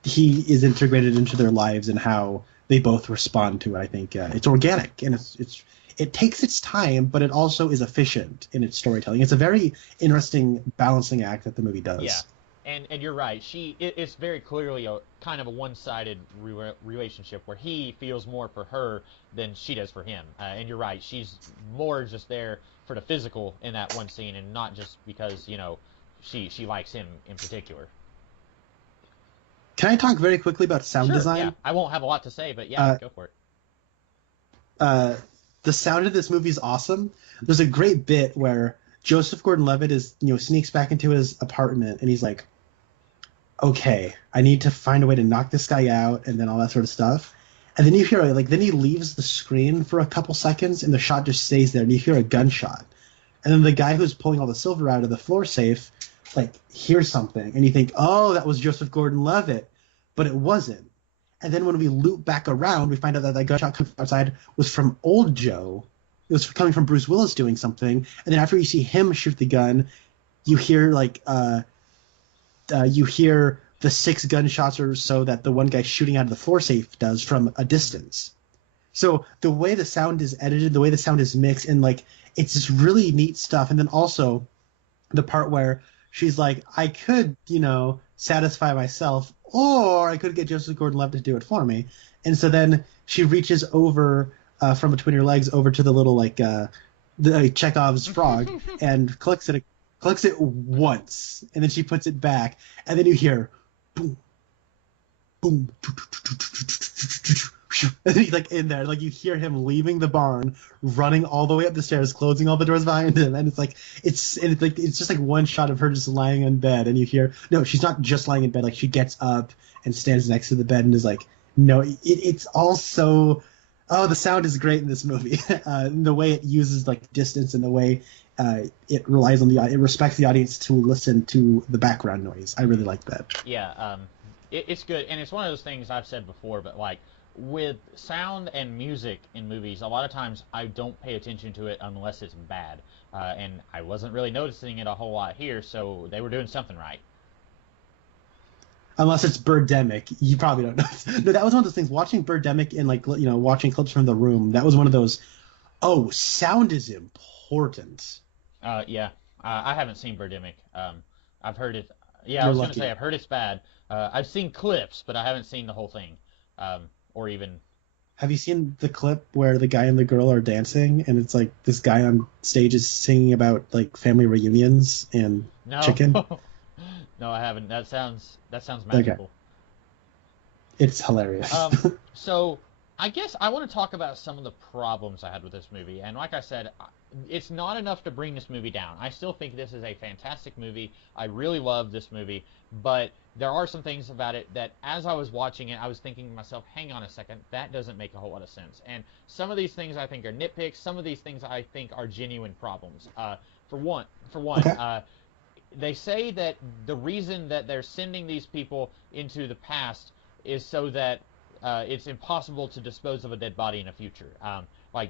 he is integrated into their lives and how they both respond to it. I think it's organic and it takes its time, but it also is efficient in its storytelling. It's a very interesting balancing act that the movie does. Yeah, and you're right. It's very clearly a kind of a one-sided relationship where he feels more for her than she does for him. And you're right. She's more just there for the physical in that one scene, and not just because she likes him in particular. Can I talk very quickly about sound design? Yeah, I won't have a lot to say, but yeah, go for it. The sound of this movie is awesome. There's a great bit where Joseph Gordon-Levitt is, sneaks back into his apartment and he's like, okay, I need to find a way to knock this guy out and then all that sort of stuff. And then you hear, then he leaves the screen for a couple seconds and the shot just stays there and you hear a gunshot. And then the guy who's pulling all the silver out of the floor safe, hears something and you think, oh, that was Joseph Gordon-Levitt. But it wasn't. And then when we loop back around, we find out that gunshot outside was from old Joe. It was coming from Bruce Willis doing something. And then after you see him shoot the gun, you hear you hear the 6 gunshots or so that the one guy shooting out of the floor safe does from a distance. So the way the sound is edited, the way the sound is mixed, and it's just really neat stuff. And then also the part where she's like, I could, satisfy myself, or I could get Joseph Gordon-Levitt to do it for me. And so then she reaches over from between her legs over to the little the Chekhov's frog and clicks it once, and then she puts it back, and then you hear boom, boom, and he's in there, you hear him leaving the barn, running all the way up the stairs, closing all the doors behind him, and it's just one shot of her just lying in bed, and you hear no, she's not just lying in bed, she gets up and stands next to the bed and is no, it's also the sound is great in this movie. The way it uses distance and the way it relies on it respects the audience to listen to the background noise. I really like that. Yeah, it's good, and it's one of those things I've said before, but with sound and music in movies, a lot of times I don't pay attention to it unless it's bad, and I wasn't really noticing it a whole lot here, so they were doing something right. Unless it's Birdemic, you probably don't know. No, that was one of those things. Watching Birdemic and watching clips from The Room, that was one of those. Oh, sound is important. Yeah, I haven't seen Birdemic. I've heard it. Yeah, I was going to say I've heard it's bad. I've seen clips, but I haven't seen the whole thing, or even. Have you seen the clip where the guy and the girl are dancing, and it's this guy on stage is singing about family reunions and chicken? No, I haven't. That sounds magical. Okay. It's hilarious. So I guess I want to talk about some of the problems I had with this movie. And like I said, it's not enough to bring this movie down. I still think this is a fantastic movie. I really love this movie, but there are some things about it that, as I was watching it, I was thinking to myself, hang on a second, that doesn't make a whole lot of sense. And some of these things I think are nitpicks. Some of these things I think are genuine problems. For one, Okay. they say that the reason that they're sending these people into the past is so that it's impossible to dispose of a dead body in the future.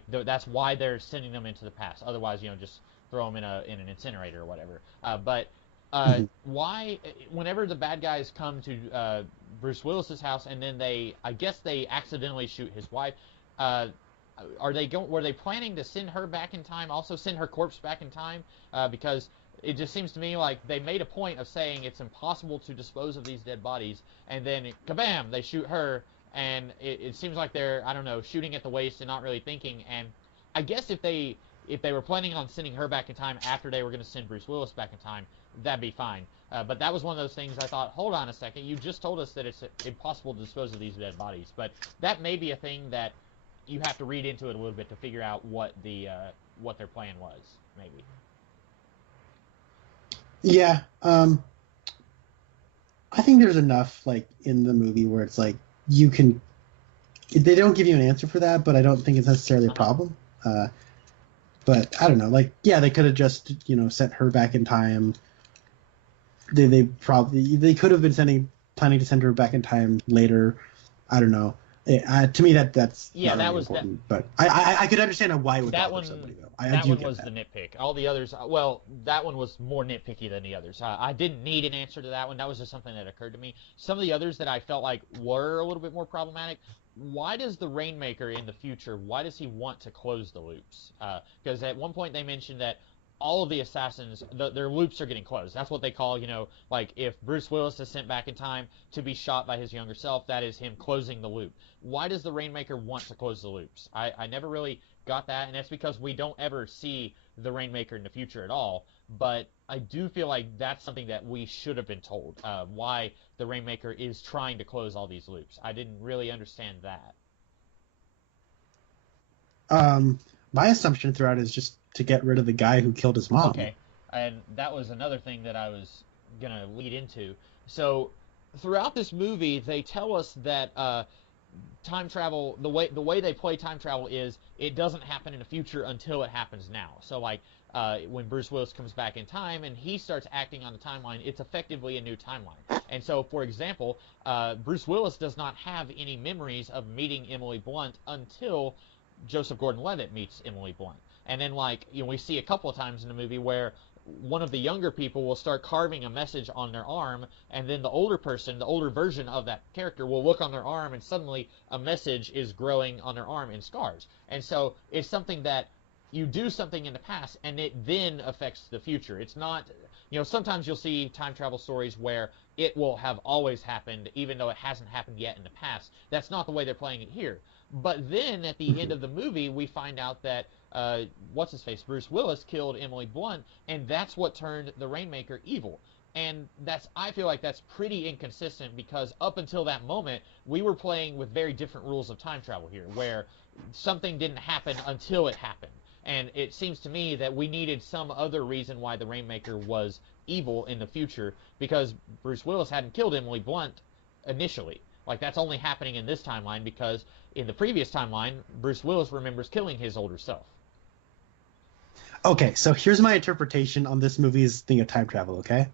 That's why they're sending them into the past. Otherwise, just throw them in an incinerator or whatever. But Mhm. why, whenever the bad guys come to Bruce Willis's house and then I guess they accidentally shoot his wife. Were they planning to send her back in time? Also, send her corpse back in time? Because it just seems to me like they made a point of saying it's impossible to dispose of these dead bodies, and then kabam, they shoot her, and it seems like they're, I don't know, shooting at the waist and not really thinking. And I guess if they were planning on sending her back in time after they were going to send Bruce Willis back in time, that'd be fine. But that was one of those things I thought, hold on a second, you just told us that it's impossible to dispose of these dead bodies. But that may be a thing that you have to read into it a little bit to figure out what their plan was, maybe. Yeah. I think there's enough like in the movie where it's like you can. They don't give you an answer for that, but I don't think it's necessarily a problem. But I don't know. Like, yeah, they could have just sent her back in time. They could have been planning to send her back in time later. I don't know. To me, that's Yeah, not that really was important. But I could understand why it would that bother one. somebody though. That do one get was that. the nitpick. All the others, well, that one was more nitpicky than the others. I didn't need an answer to that one. That was just something that occurred to me. Some of the others that I felt like were a little bit more problematic. Why does the Rainmaker in the future? Why does he want to close the loops? Because at one point they mentioned that all of the assassins, their loops are getting closed. That's what they call, like if Bruce Willis is sent back in time to be shot by his younger self, that is him closing the loop. Why does the Rainmaker want to close the loops? I never really got that, and that's because we don't ever see the Rainmaker in the future at all. But I do feel like that's something that we should have been told, why the Rainmaker is trying to close all these loops. I didn't really understand that. My assumption throughout is just to get rid of the guy who killed his mom. Okay, and that was another thing that I was gonna lead into. So throughout this movie, they tell us that time travel, the way they play time travel is it doesn't happen in the future until it happens now. So like when Bruce Willis comes back in time and he starts acting on the timeline, it's effectively a new timeline. And so, for example, Bruce Willis does not have any memories of meeting Emily Blunt until Joseph Gordon-Levitt meets Emily Blunt. And then, like, we see a couple of times in the movie where one of the younger people will start carving a message on their arm, and then the older person, the older version of that character, will look on their arm, and suddenly a message is growing on their arm in scars. And so it's something that you do something in the past, and it then affects the future. It's not, sometimes you'll see time travel stories where it will have always happened, even though it hasn't happened yet in the past. That's not the way they're playing it here. But then at the end of the movie, we find out that what's his face, Bruce Willis, killed Emily Blunt, and that's what turned the Rainmaker evil. And I feel like that's pretty inconsistent because up until that moment, we were playing with very different rules of time travel here, where something didn't happen until it happened. And it seems to me that we needed some other reason why the Rainmaker was evil in the future, because Bruce Willis hadn't killed Emily Blunt initially. Like, that's only happening in this timeline because in the previous timeline, Bruce Willis remembers killing his older self. Okay, so here's my interpretation on this movie's thing of time travel, okay?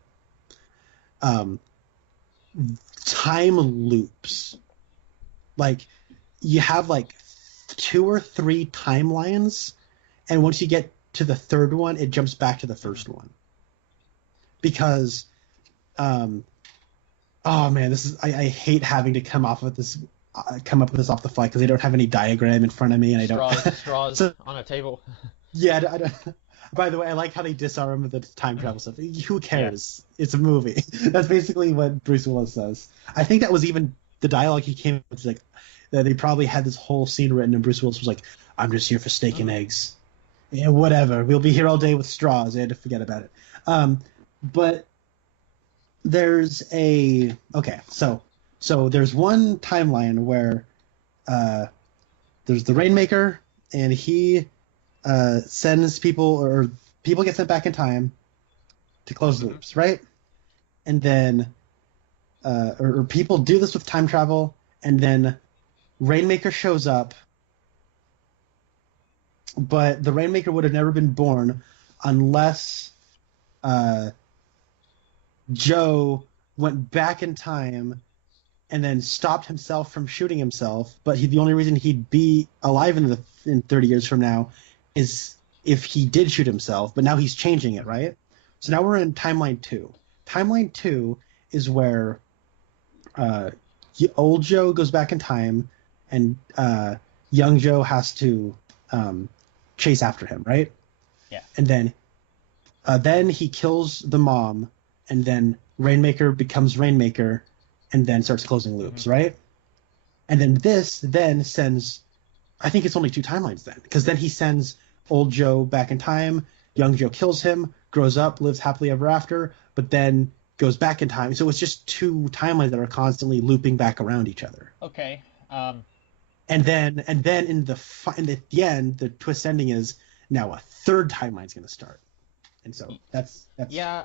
Time loops. Like, you have, like, 2 or 3 timelines, and once you get to the third one, it jumps back to the first one. Because, oh man, I hate having to come up with this off the fly because I don't have any diagram in front of me, and I don't straws so, on a table. Yeah, I don't. By the way, I like how they disarm the time travel stuff. Who cares? Yeah. It's a movie. That's basically what Bruce Willis says. I think that was even the dialogue he came with. Like, they probably had this whole scene written, and Bruce Willis was like, "I'm just here for steak and eggs. Yeah, whatever. We'll be here all day with straws." I had to forget about it. But there's so there's one timeline where there's the Rainmaker, and he sends people, or people get sent back in time to close Hmm. loops, right? And then, or people do this with time travel, and then Rainmaker shows up, but the Rainmaker would have never been born unless uh, Joe went back in time and then stopped himself from shooting himself. But the only reason he'd be alive in 30 years from now is if he did shoot himself. But now he's changing it, right? So now we're in timeline two. Timeline two is where uh, old Joe goes back in time, and young Joe has to um, chase after him, right? Yeah. And then he kills the mom, and then Rainmaker becomes Rainmaker, and then starts closing loops, Hmm. right? And then this then sends, I think it's only two timelines then, because then he sends old Joe back in time, young Joe kills him, grows up, lives happily ever after, but then goes back in time. So it's just two timelines that are constantly looping back around each other. Okay. And then at the end, the twist ending is now a third timeline is going to start, and so that's Yeah,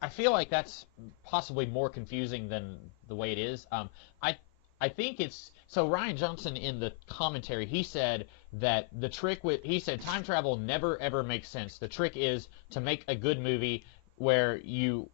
I feel like that's possibly more confusing than the way it is. I I think it's so Ryan Johnson in the commentary he said that the trick with he said time travel never ever makes sense. The trick is to make a good movie where you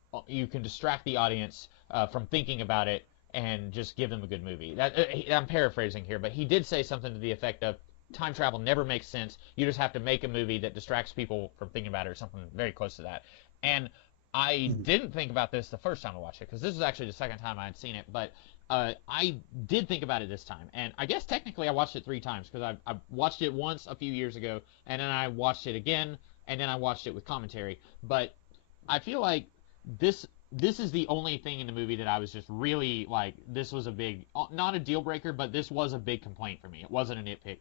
can distract the audience from thinking about it and just give them a good movie. That I'm paraphrasing here, but he did say something to the effect of time travel never makes sense. You just have to make a movie that distracts people from thinking about it or something very close to that. And I mhm. didn't think about this the first time I watched it because this is actually the second time I had seen it, but I did think about it this time, and I guess technically I watched it three times because I watched it once a few years ago, and then I watched it again, and then I watched it with commentary. But I feel like this is the only thing in the movie that I was just really like. This was a big, not a deal breaker, but this was a big complaint for me. It wasn't a nitpick,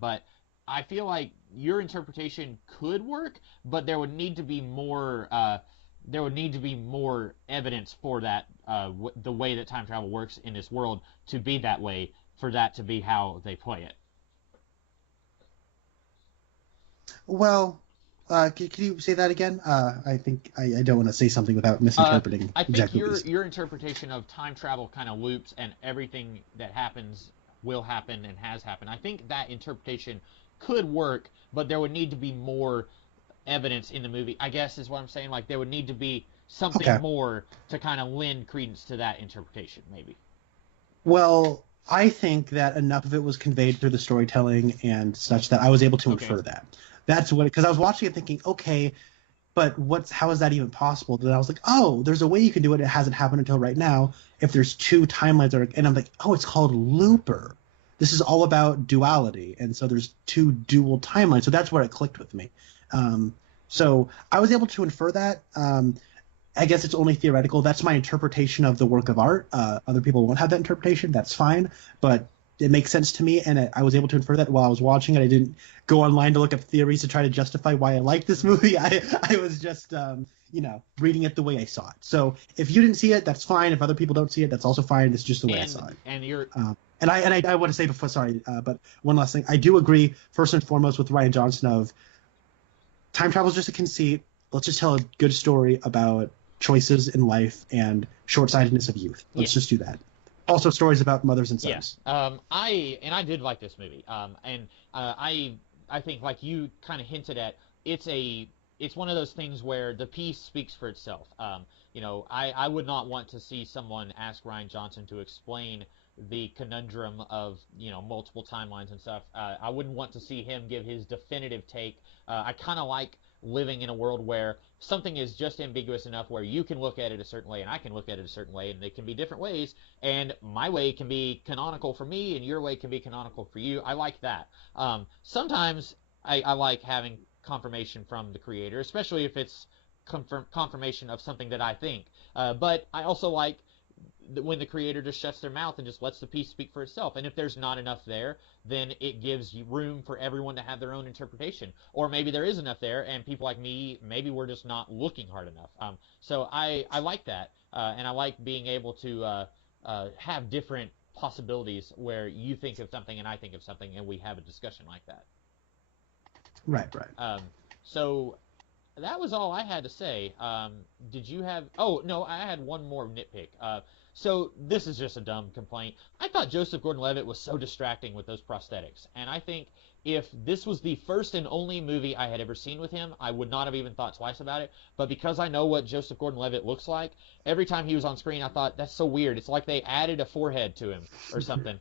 but I feel like your interpretation could work, but there would need to be more. There would need to be more evidence for that, the way that time travel works in this world to be that way, for that to be how they play it. Well, can you say that again? I think I don't want to say something without Uh, misinterpreting I think exactly what you your said. your interpretation of time travel kind of loops and everything that happens will happen and has happened. I think that interpretation could work, but there would need to be more evidence in the movie. I guess is what I'm saying. Like there would need to be something Okay. more to kind of lend credence to that interpretation, maybe. Well, I think that enough of it was conveyed through the storytelling and such that I was able to Okay. infer that. That's what, because I was watching it thinking, okay, but how is that even possible? Then I was like, oh, there's a way you can do it. It hasn't happened until right now. If there's two timelines, and I'm like, oh, it's called Looper. This is all about duality, and so there's two dual timelines. So that's where it clicked with me. Um, so I was able to infer that. I guess it's only theoretical. That's my interpretation of the work of art. Other people won't have that interpretation. That's fine, but it makes sense to me, and I was able to infer that while I was watching it. I didn't go online to look up theories to try to justify why I like this movie. I was just reading it the way I saw it. So if you didn't see it, that's fine. If other people don't see it, that's also fine. It's just the way I saw it. And you're And I want to say before, sorry, but one last thing. I do agree first and foremost with Ryan Johnson of time travel is just a conceit. Let's just tell a good story about choices in life and short-sightedness of youth. yeah. Let's just do that. Also, stories about mothers and Yeah. sons. I did like this movie. And I think like you kind of hinted at, it's a it's one of those things where the piece speaks for itself. I would not want to see someone ask Ryan Johnson to explain the conundrum of multiple timelines and stuff. I wouldn't want to see him give his definitive take. I kind of like living in a world where something is just ambiguous enough where you can look at it a certain way and I can look at it a certain way, and they can be different ways, and my way can be canonical for me and your way can be canonical for you. I like that. Sometimes I like having confirmation from the creator, especially if it's confirmation of something that I think. But I also like when the creator just shuts their mouth and just lets the piece speak for itself. And if there's not enough there, then it gives you room for everyone to have their own interpretation. Or maybe there is enough there, and people like me, maybe we're just not looking hard enough. So I like that, and I like being able to have different possibilities where you think of something and I think of something, and we have a discussion like that. Right, right. So that was all I had to say. Did you have? Oh no, I had one more nitpick. So this is just a dumb complaint. I thought Joseph Gordon-Levitt was so distracting with those prosthetics, and I think if this was the first and only movie I had ever seen with him, I would not have even thought twice about it. But because I know what Joseph Gordon-Levitt looks like, every time he was on screen, I thought that's so weird. It's like they added a forehead to him or something.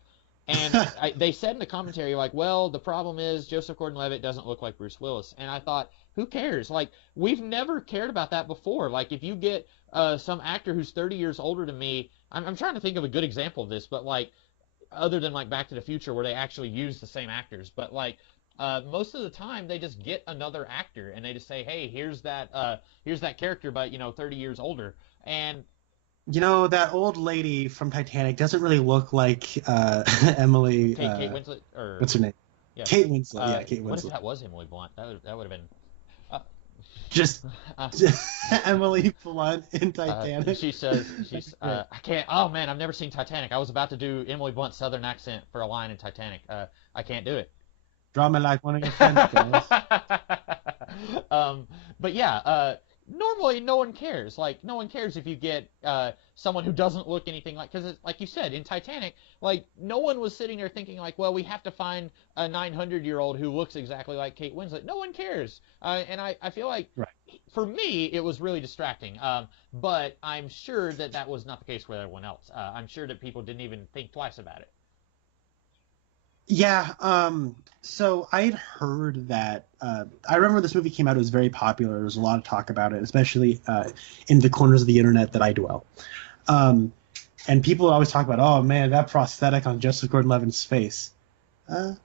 And they said in the commentary, like, well, the problem is Joseph Gordon-Levitt doesn't look like Bruce Willis. And I thought, who cares? Like, we've never cared about that before. Like, if you get some actor who's 30 years older than me, I'm trying to think of a good example of this, but like, other than like Back to the Future where they actually use the same actors, but like, most of the time they just get another actor and they just say, hey, here's that character, but 30 years older. And that old lady from Titanic doesn't really look like Emily. Kate Winslet, or what's her name? Yeah. Kate Winslet. Yeah, Kate Winslet. What if that was Emily Blunt? That would have been. Just Emily Blunt in Titanic. She says I can't. Oh man, I've never seen Titanic. I was about to do Emily Blunt's Southern accent for a line in Titanic. I can't do it. Draw me like one of your friends, guys. But yeah, normally no one cares. Like, no one cares if you get someone who doesn't look anything like, because like you said in Titanic, like, no one was sitting there thinking like, well, we have to find a 900-year-old who looks exactly like Kate Winslet. No one cares. And I feel like, right, for me, it was really distracting. But I'm sure that was not the case with everyone else. I'm sure that people didn't even think twice about it. Yeah, so I'd heard that, I remember when this movie came out, it was very popular. There was a lot of talk about it, especially in the corners of the internet that I dwell. And people always talk about, oh man, that prosthetic on Joseph Gordon-Levitt's face. I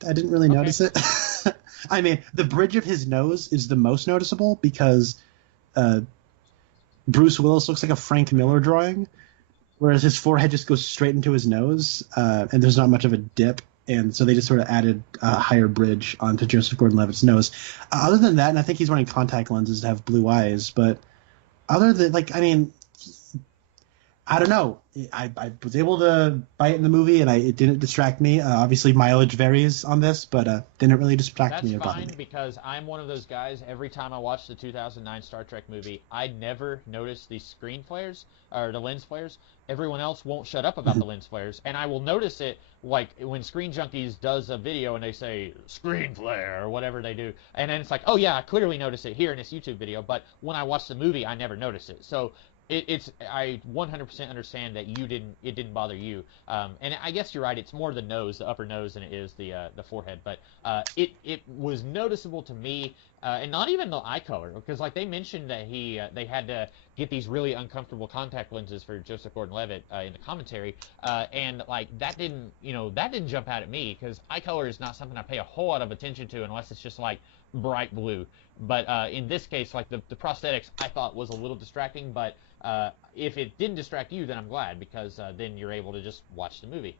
didn't really notice it. I mean, the bridge of his nose is the most noticeable because Bruce Willis looks like a Frank Miller drawing, whereas his forehead just goes straight into his nose, and there's not much of a dip. And so they just sort of added a higher bridge onto Joseph Gordon-Levitt's nose. Other than that, and I think he's wearing contact lenses to have blue eyes, but other than, like, I mean, I don't know. I was able to buy it in the movie, and it didn't distract me. Obviously, mileage varies on this, but didn't really distract me. That's fine, because I'm one of those guys, every time I watch the 2009 Star Trek movie, I never notice the screen flares, or the lens flares. Everyone else won't shut up about the lens flares, and I will notice it, like, when Screen Junkies does a video and they say, screen flare, or whatever they do, and then it's like, oh yeah, I clearly notice it here in this YouTube video, but when I watch the movie, I never notice it. So I 100% understand that it didn't bother you, and I guess you're right. It's more the nose, the upper nose, than it is the forehead. But it was noticeable to me, and not even the eye color, because like they mentioned that they had to get these really uncomfortable contact lenses for Joseph Gordon-Levitt in the commentary, and like that didn't jump out at me, because eye color is not something I pay a whole lot of attention to unless it's just like bright blue. But in this case, like the prosthetics, I thought was a little distracting, but if it didn't distract you, then I'm glad, because then you're able to just watch the movie.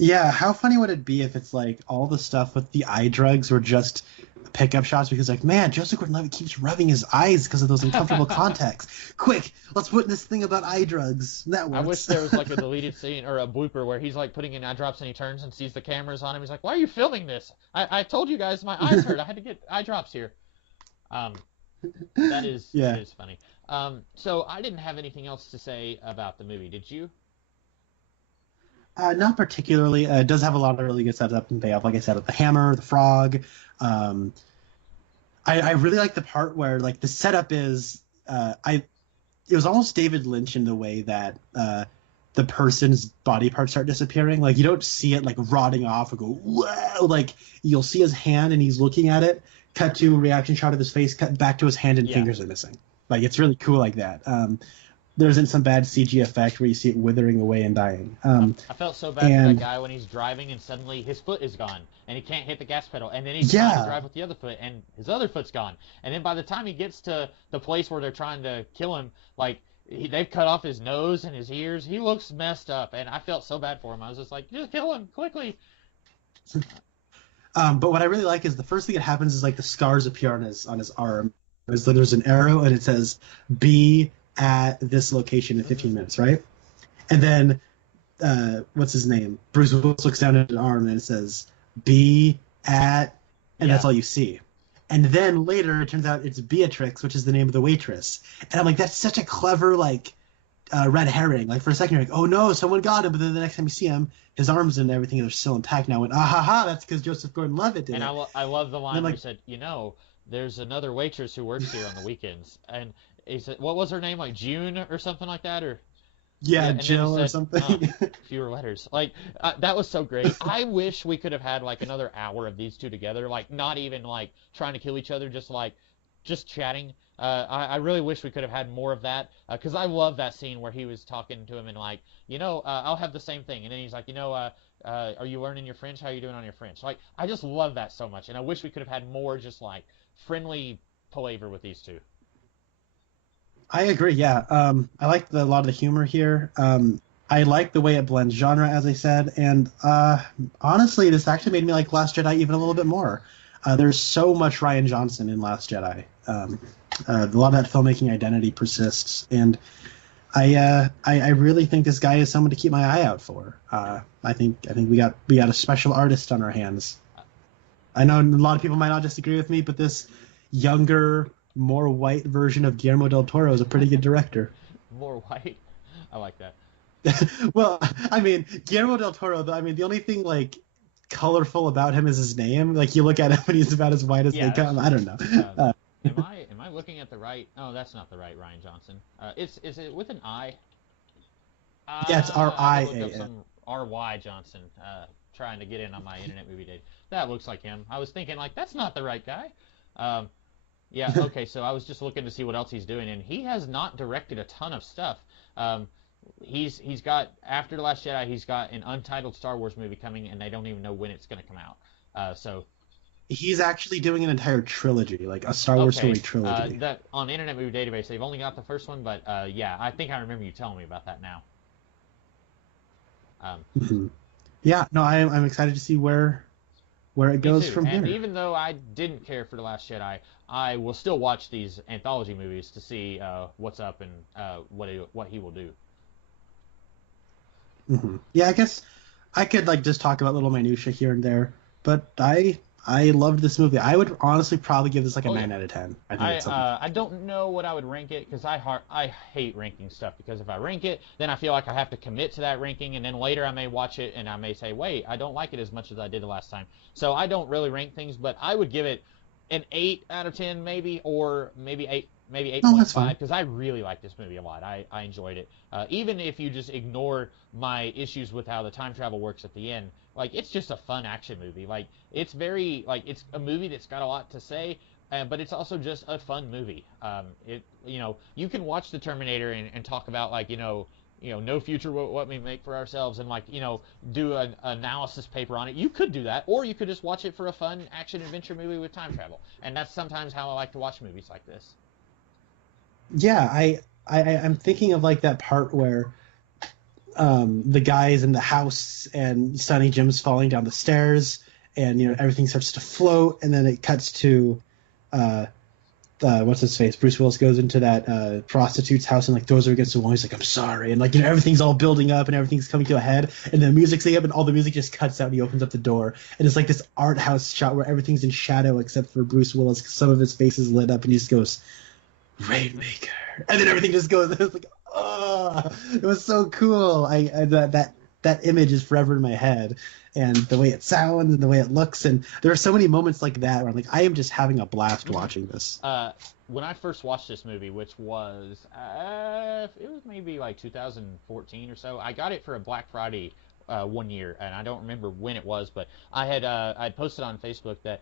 Yeah, how funny would it be if it's like all the stuff with the eye drugs were just pickup shots because, like, man, Joseph Gordon-Levitt keeps rubbing his eyes because of those uncomfortable contacts. Quick, let's put in this thing about eye drugs. That works. I wish there was like a deleted scene or a blooper where he's like putting in eye drops and he turns and sees the cameras on him. He's like, "Why are you filming this? I told you guys my eyes hurt. I had to get eye drops here." That is funny. So I didn't have anything else to say about the movie. Did you? Not particularly. It does have a lot of really good setup and payoff. Like I said, with the hammer, the frog. I really like the part where, like, the setup is it was almost David Lynch in the way that the person's body parts start disappearing. Like, you don't see it like rotting off or go whoa. Like, you'll see his hand and he's looking at it. Cut to a reaction shot of his face. Cut back to his hand and fingers are missing. Like, it's really cool like that. There isn't some bad CG effect where you see it withering away and dying. I felt so bad for that guy when he's driving and suddenly his foot is gone and he can't hit the gas pedal, and then he's trying to drive with the other foot and his other foot's gone. And then by the time he gets to the place where they're trying to kill him, like, they've cut off his nose and his ears. He looks messed up, and I felt so bad for him. I was just like, just kill him quickly. But what I really like is the first thing that happens is, like, the scars appear on his arm. There's an arrow and it says "Be at this location in 15 minutes," right? And then what's his name? Bruce Willis looks down at an arm and it says "Be and Yeah. that's all you see. And then later it turns out it's Beatrix, which is the name of the waitress. And I'm like, that's such a clever like red herring. Like for a second you're like, oh no, someone got him, but then the next time you see him, his arms and everything are still intact now. And ah ha ha, that's because Joseph Gordon-Levitt did And it. I love the line then, where like, he said, there's another waitress who works here on the weekends, and he said, what was her name, like June or something like that, or yeah, and then he Jill or said, something. fewer letters. Like that was so great. I wish we could have had like another hour of these two together, like not even like trying to kill each other, just chatting. I really wish we could have had more of that because I love that scene where he was talking to him and like, I'll have the same thing, and then he's like, are you learning your French? How are you doing on your French? Like, I just love that so much, and I wish we could have had more just like friendly palaver with these two. I agree. Yeah, I like a lot of the humor here. I like the way it blends genre, as I said, and honestly, this actually made me like Last Jedi even a little bit more. There's so much Ryan Johnson in Last Jedi. A lot of that filmmaking identity persists, and I really think this guy is someone to keep my eye out for. I think we got a special artist on our hands. I know a lot of people might not disagree with me, but this younger, more white version of Guillermo del Toro is a pretty good director. More white, I like that. Well, I mean, Guillermo del Toro. The only thing like colorful about him is his name. Like you look at him and he's about as white as they come. I don't know. Am I looking at the right? Oh, that's not the right Ryan Johnson. Is it with an I? Yeah, it's Look up RIA. some R.Y. Johnson. Trying to get in on my Internet Movie Days. That looks like him. I was thinking like that's not the right guy. Yeah. Okay. So I was just looking to see what else he's doing, and he has not directed a ton of stuff. He's got after the Last Jedi, he's got an untitled Star Wars movie coming, and they don't even know when it's going to come out. So He's actually doing an entire trilogy, like a Star Wars story trilogy. that on Internet Movie Database, they've only got the first one, but yeah, I think I remember you telling me about that now. Mhm. Yeah, no, I'm excited to see where it goes from and here. even though I didn't care for the Last Jedi, I will still watch these anthology movies to see what's up and what he will do. Yeah, I guess I could like just talk about little minutia here and there, but I loved this movie. I would honestly probably give this like a 9 out of 10. I think it's something. I don't know what I would rank it because I hate ranking stuff because if I rank it, then I feel like I have to commit to that ranking, and then later I may watch it and I may say, wait, I don't like it as much as I did the last time. So I don't really rank things, but I would give it an 8 out of 10 maybe, or maybe 8.5 because I really like this movie a lot. I enjoyed it. Even if you just ignore my issues with how the time travel works at the end, like it's just a fun action movie. Like it's very like it's a movie that's got a lot to say, but it's also just a fun movie. You can watch the Terminator and talk about like no future what we make for ourselves and like do an analysis paper on it. You could do that, or you could just watch it for a fun action adventure movie with time travel. And that's sometimes how I like to watch movies like this. Yeah, I'm thinking of like that part where the guy's in the house and Sonny Jim's falling down the stairs and everything starts to float, and then it cuts to what's his face, Bruce Willis goes into that prostitute's house and like throws her against the wall. He's like, I'm sorry, and like everything's all building up and everything's coming to a head, and the music's up and all the music just cuts out and he opens up the door, and it's like this art house shot where everything's in shadow except for Bruce Willis. Some of his face is lit up and he just goes, Rainmaker, and then everything just goes. It's like, oh, it was so cool. That image is forever in my head, and the way it sounds and the way it looks, and there are so many moments like that where I'm like, I am just having a blast watching this. When I first watched this movie, which was it was maybe like 2014 or so, I got it for a Black Friday one year, and I don't remember when it was, but I'd posted on Facebook that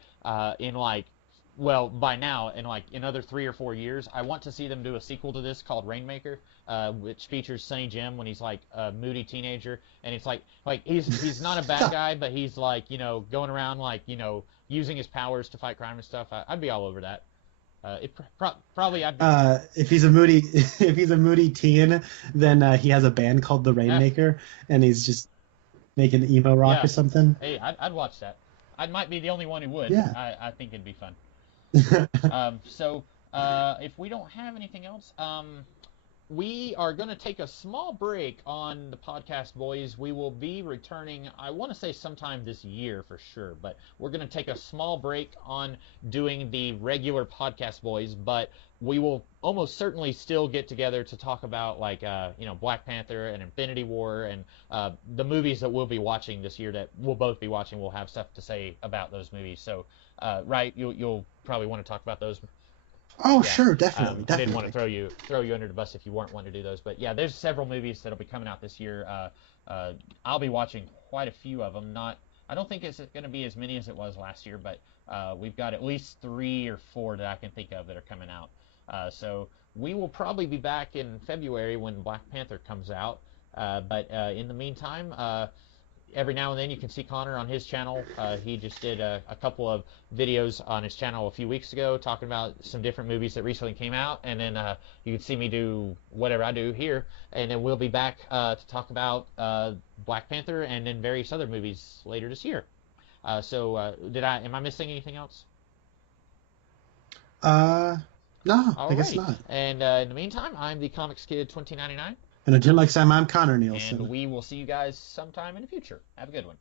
by now, in like another 3 or 4 years, I want to see them do a sequel to this called Rainmaker, which features Sonny Jim when he's like a moody teenager, and it's like he's not a bad guy, but he's like going around like using his powers to fight crime and stuff. I'd be all over that. Probably I'd be... if he's a moody teen, then he has a band called the Rainmaker, and he's just making emo rock or something. Hey, I'd watch that. I might be the only one who would. Yeah. I think it'd be fun. So if we don't have anything else, we are going to take a small break on the podcast, boys. We will be returning, I want to say sometime this year for sure, but we're going to take a small break on doing the regular podcast, boys, but we will almost certainly still get together to talk about, like, Black Panther and Infinity War and the movies that we'll be watching this year that we'll both be watching. We'll have stuff to say about those movies. So, right, you'll probably want to talk about those. Oh, Yeah. sure, definitely, I didn't definitely. want to throw you under the bus if you weren't wanting to do those, but yeah, there's several movies that'll be coming out this year. I'll be watching quite a few of them. I don't think it's going to be as many as it was last year, but we've got at least 3 or 4 that I can think of that are coming out. So we will probably be back in February when Black Panther comes out. But in the meantime, every now and then you can see Connor on his channel. He just did a couple of videos on his channel a few weeks ago talking about some different movies that recently came out, and then you can see me do whatever I do here, and then we'll be back to talk about Black Panther and then various other movies later this year. Am I missing anything else? No, I guess Alrighty. not. And in the meantime, I'm the Comics Kid 2099. And until next time, I'm Connor Nielsen. And we will see you guys sometime in the future. Have a good one.